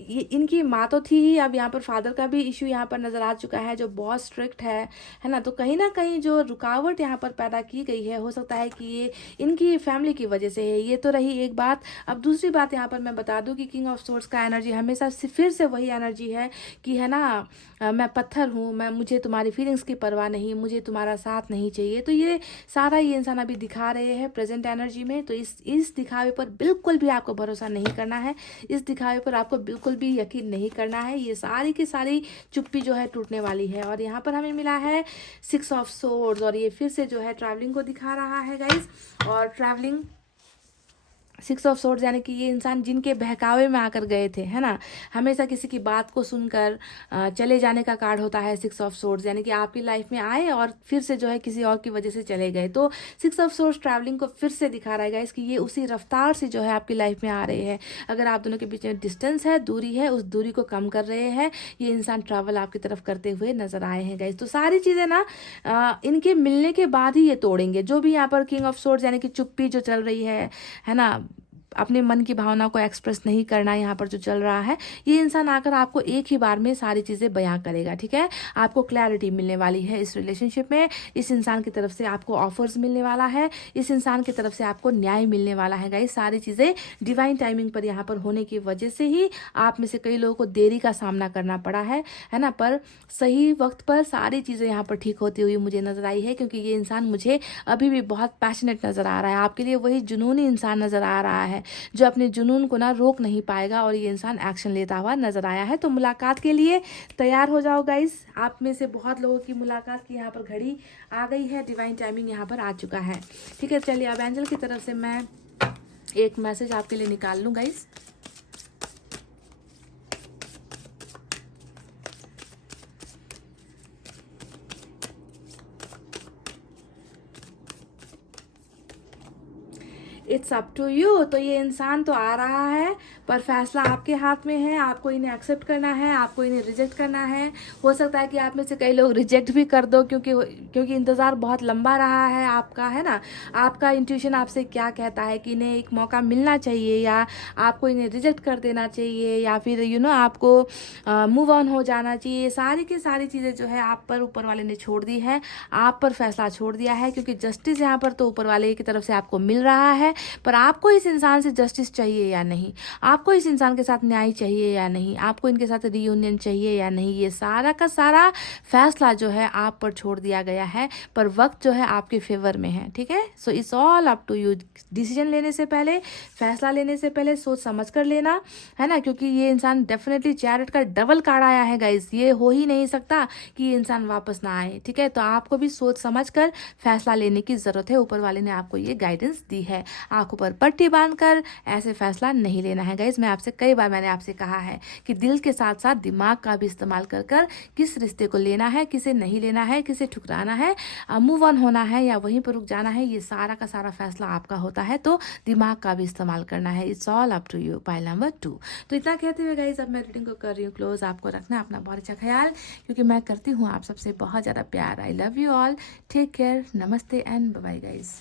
ये इनकी माँ तो थी ही, अब यहाँ पर फादर का भी इशू यहाँ पर नज़र आ चुका है जो बहुत स्ट्रिक्ट है ना। तो कहीं ना कहीं जो रुकावट यहाँ पर पैदा की गई है, हो सकता है कि ये इनकी फैमिली की वजह से है। ये तो रही एक बात। अब दूसरी बात यहाँ पर मैं बता दूँ कि किंग ऑफ सोर्ड्स का एनर्जी हमेशा फिर से वही एनर्जी है कि, है ना, मैं पत्थर हूँ, मुझे तुम्हारी फीलिंग्स की परवाह नहीं, मुझे तुम्हारा साथ नहीं चाहिए। तो ये सारा ये इंसान अभी दिखा रहे हैं प्रेजेंट एनर्जी में। तो इस दिखावे पर बिल्कुल भी आपको भरोसा नहीं करना है, इस दिखावे पर आपको बिल्कुल भी यकीन नहीं करना है। ये सारी की सारी चुप्पी जो है टूटने वाली है। और यहाँ पर हमें मिला है 6 ऑफ सोर्ड्स, और ये फिर से जो है ट्रैवलिंग को दिखा रहा है गाइज। और ट्रैवलिंग 6 ऑफ सोर्ड्स यानी कि ये इंसान जिनके बहकावे में आकर गए थे, है ना, हमेशा किसी की बात को सुनकर चले जाने का कार्ड होता है 6 ऑफ सोर्ड्स, यानी कि आपकी लाइफ में आए और फिर से जो है किसी और की वजह से चले गए। तो 6 ऑफ सोर्ड्स ट्रैवलिंग को फिर से दिखा रहा है गाइस कि ये उसी रफ्तार से जो है आपकी लाइफ में आ रहे हैं। अगर आप दोनों के बीच में डिस्टेंस है, दूरी है, उस दूरी को कम कर रहे हैं। ये इंसान ट्रैवल आपकी तरफ करते हुए नजर आए हैं गाइस। तो सारी चीज़ें ना इनके मिलने के बाद ही ये तोड़ेंगे। जो भी यहाँ पर किंग ऑफ सोर्ड्स यानी कि चुप्पी जो चल रही है ना, अपने मन की भावना को एक्सप्रेस नहीं करना यहाँ पर जो चल रहा है, ये इंसान आकर आपको एक ही बार में सारी चीज़ें बयां करेगा। ठीक है, आपको क्लैरिटी मिलने वाली है इस रिलेशनशिप में। इस इंसान की तरफ से आपको ऑफर्स मिलने वाला है, इस इंसान की तरफ से आपको न्याय मिलने वाला है गाइस। सारी चीज़ें डिवाइन टाइमिंग पर यहाँ पर होने की वजह से ही आप में से कई लोगों को देरी का सामना करना पड़ा है ना, पर सही वक्त पर सारी चीज़ें यहाँ पर ठीक होती हुई मुझे नजर आई है। क्योंकि ये इंसान मुझे अभी भी बहुत पैशनेट नजर आ रहा है आपके लिए, वही जुनूनी इंसान नजर आ रहा है जो अपने जुनून को ना रोक नहीं पाएगा। और ये इंसान एक्शन लेता हुआ नजर आया है। तो मुलाकात के लिए तैयार हो जाओ गाइस। आप में से बहुत लोगों की मुलाकात की यहाँ पर घड़ी आ गई है, डिवाइन टाइमिंग यहाँ पर आ चुका है। ठीक है, चलिए अब एंजल की तरफ से मैं एक मैसेज आपके लिए निकाल लूँ guys. It's up to you. तो ये इंसान तो आ रहा है, पर फैसला आपके हाथ में है। आपको इन्हें एक्सेप्ट करना है, आपको इन्हें रिजेक्ट करना है। हो सकता है कि आप में से कई लोग रिजेक्ट भी कर दो, क्योंकि इंतज़ार बहुत लंबा रहा है आपका, है ना। आपका इंट्यूशन आपसे क्या कहता है कि इन्हें एक मौका मिलना चाहिए, या आपको इन्हें रिजेक्ट कर देना चाहिए, या फिर आपको मूव ऑन हो जाना चाहिए। सारी की सारी चीज़ें जो है आप पर ऊपर वाले ने छोड़ दी है, आप पर फैसला छोड़ दिया है। क्योंकि जस्टिस यहाँ पर तो ऊपर वाले की तरफ से आपको मिल रहा है, पर आपको इस इंसान से जस्टिस चाहिए या नहीं, आपको इस इंसान के साथ न्याय चाहिए या नहीं, आपको इनके साथ रियूनियन चाहिए या नहीं, ये सारा का सारा फैसला जो है आप पर छोड़ दिया गया है। पर वक्त जो है आपके फेवर में है। ठीक है, so it's all up to you. Decision लेने से पहले, फैसला लेने से पहले सोच समझ कर लेना, है ना। क्योंकि ये इंसान डेफिनेटली चैरिट का डबल कार्ड आया है गाइस। ये हो ही नहीं सकता कि ये इंसान वापस ना आए। ठीक है, तो आपको भी सोच समझ कर फैसला लेने की जरूरत है। ऊपर वाले ने आपको ये गाइडेंस दी है। आंखों पर पट्टी बांधकर ऐसे फैसला नहीं लेना है गाइज। मैंने आपसे कहा है कि दिल के साथ साथ दिमाग का भी इस्तेमाल कर किस रिश्ते को लेना है, किसे नहीं लेना है, किसे ठुकराना है, मूव ऑन होना है या वहीं पर रुक जाना है, ये सारा का सारा फैसला आपका होता है। तो दिमाग का भी इस्तेमाल करना है। It's all up to you. Pile number 2। तो इतना कहते हुए गाइज अब मैं रीडिंग को कर रही हूँ क्लोज। आपको रखना अपना बहुत अच्छा ख्याल, क्योंकि मैं करती हूँ आप सबसे बहुत ज़्यादा प्यार। I love you all, take care, नमस्ते एंड बाय बाय गाइज।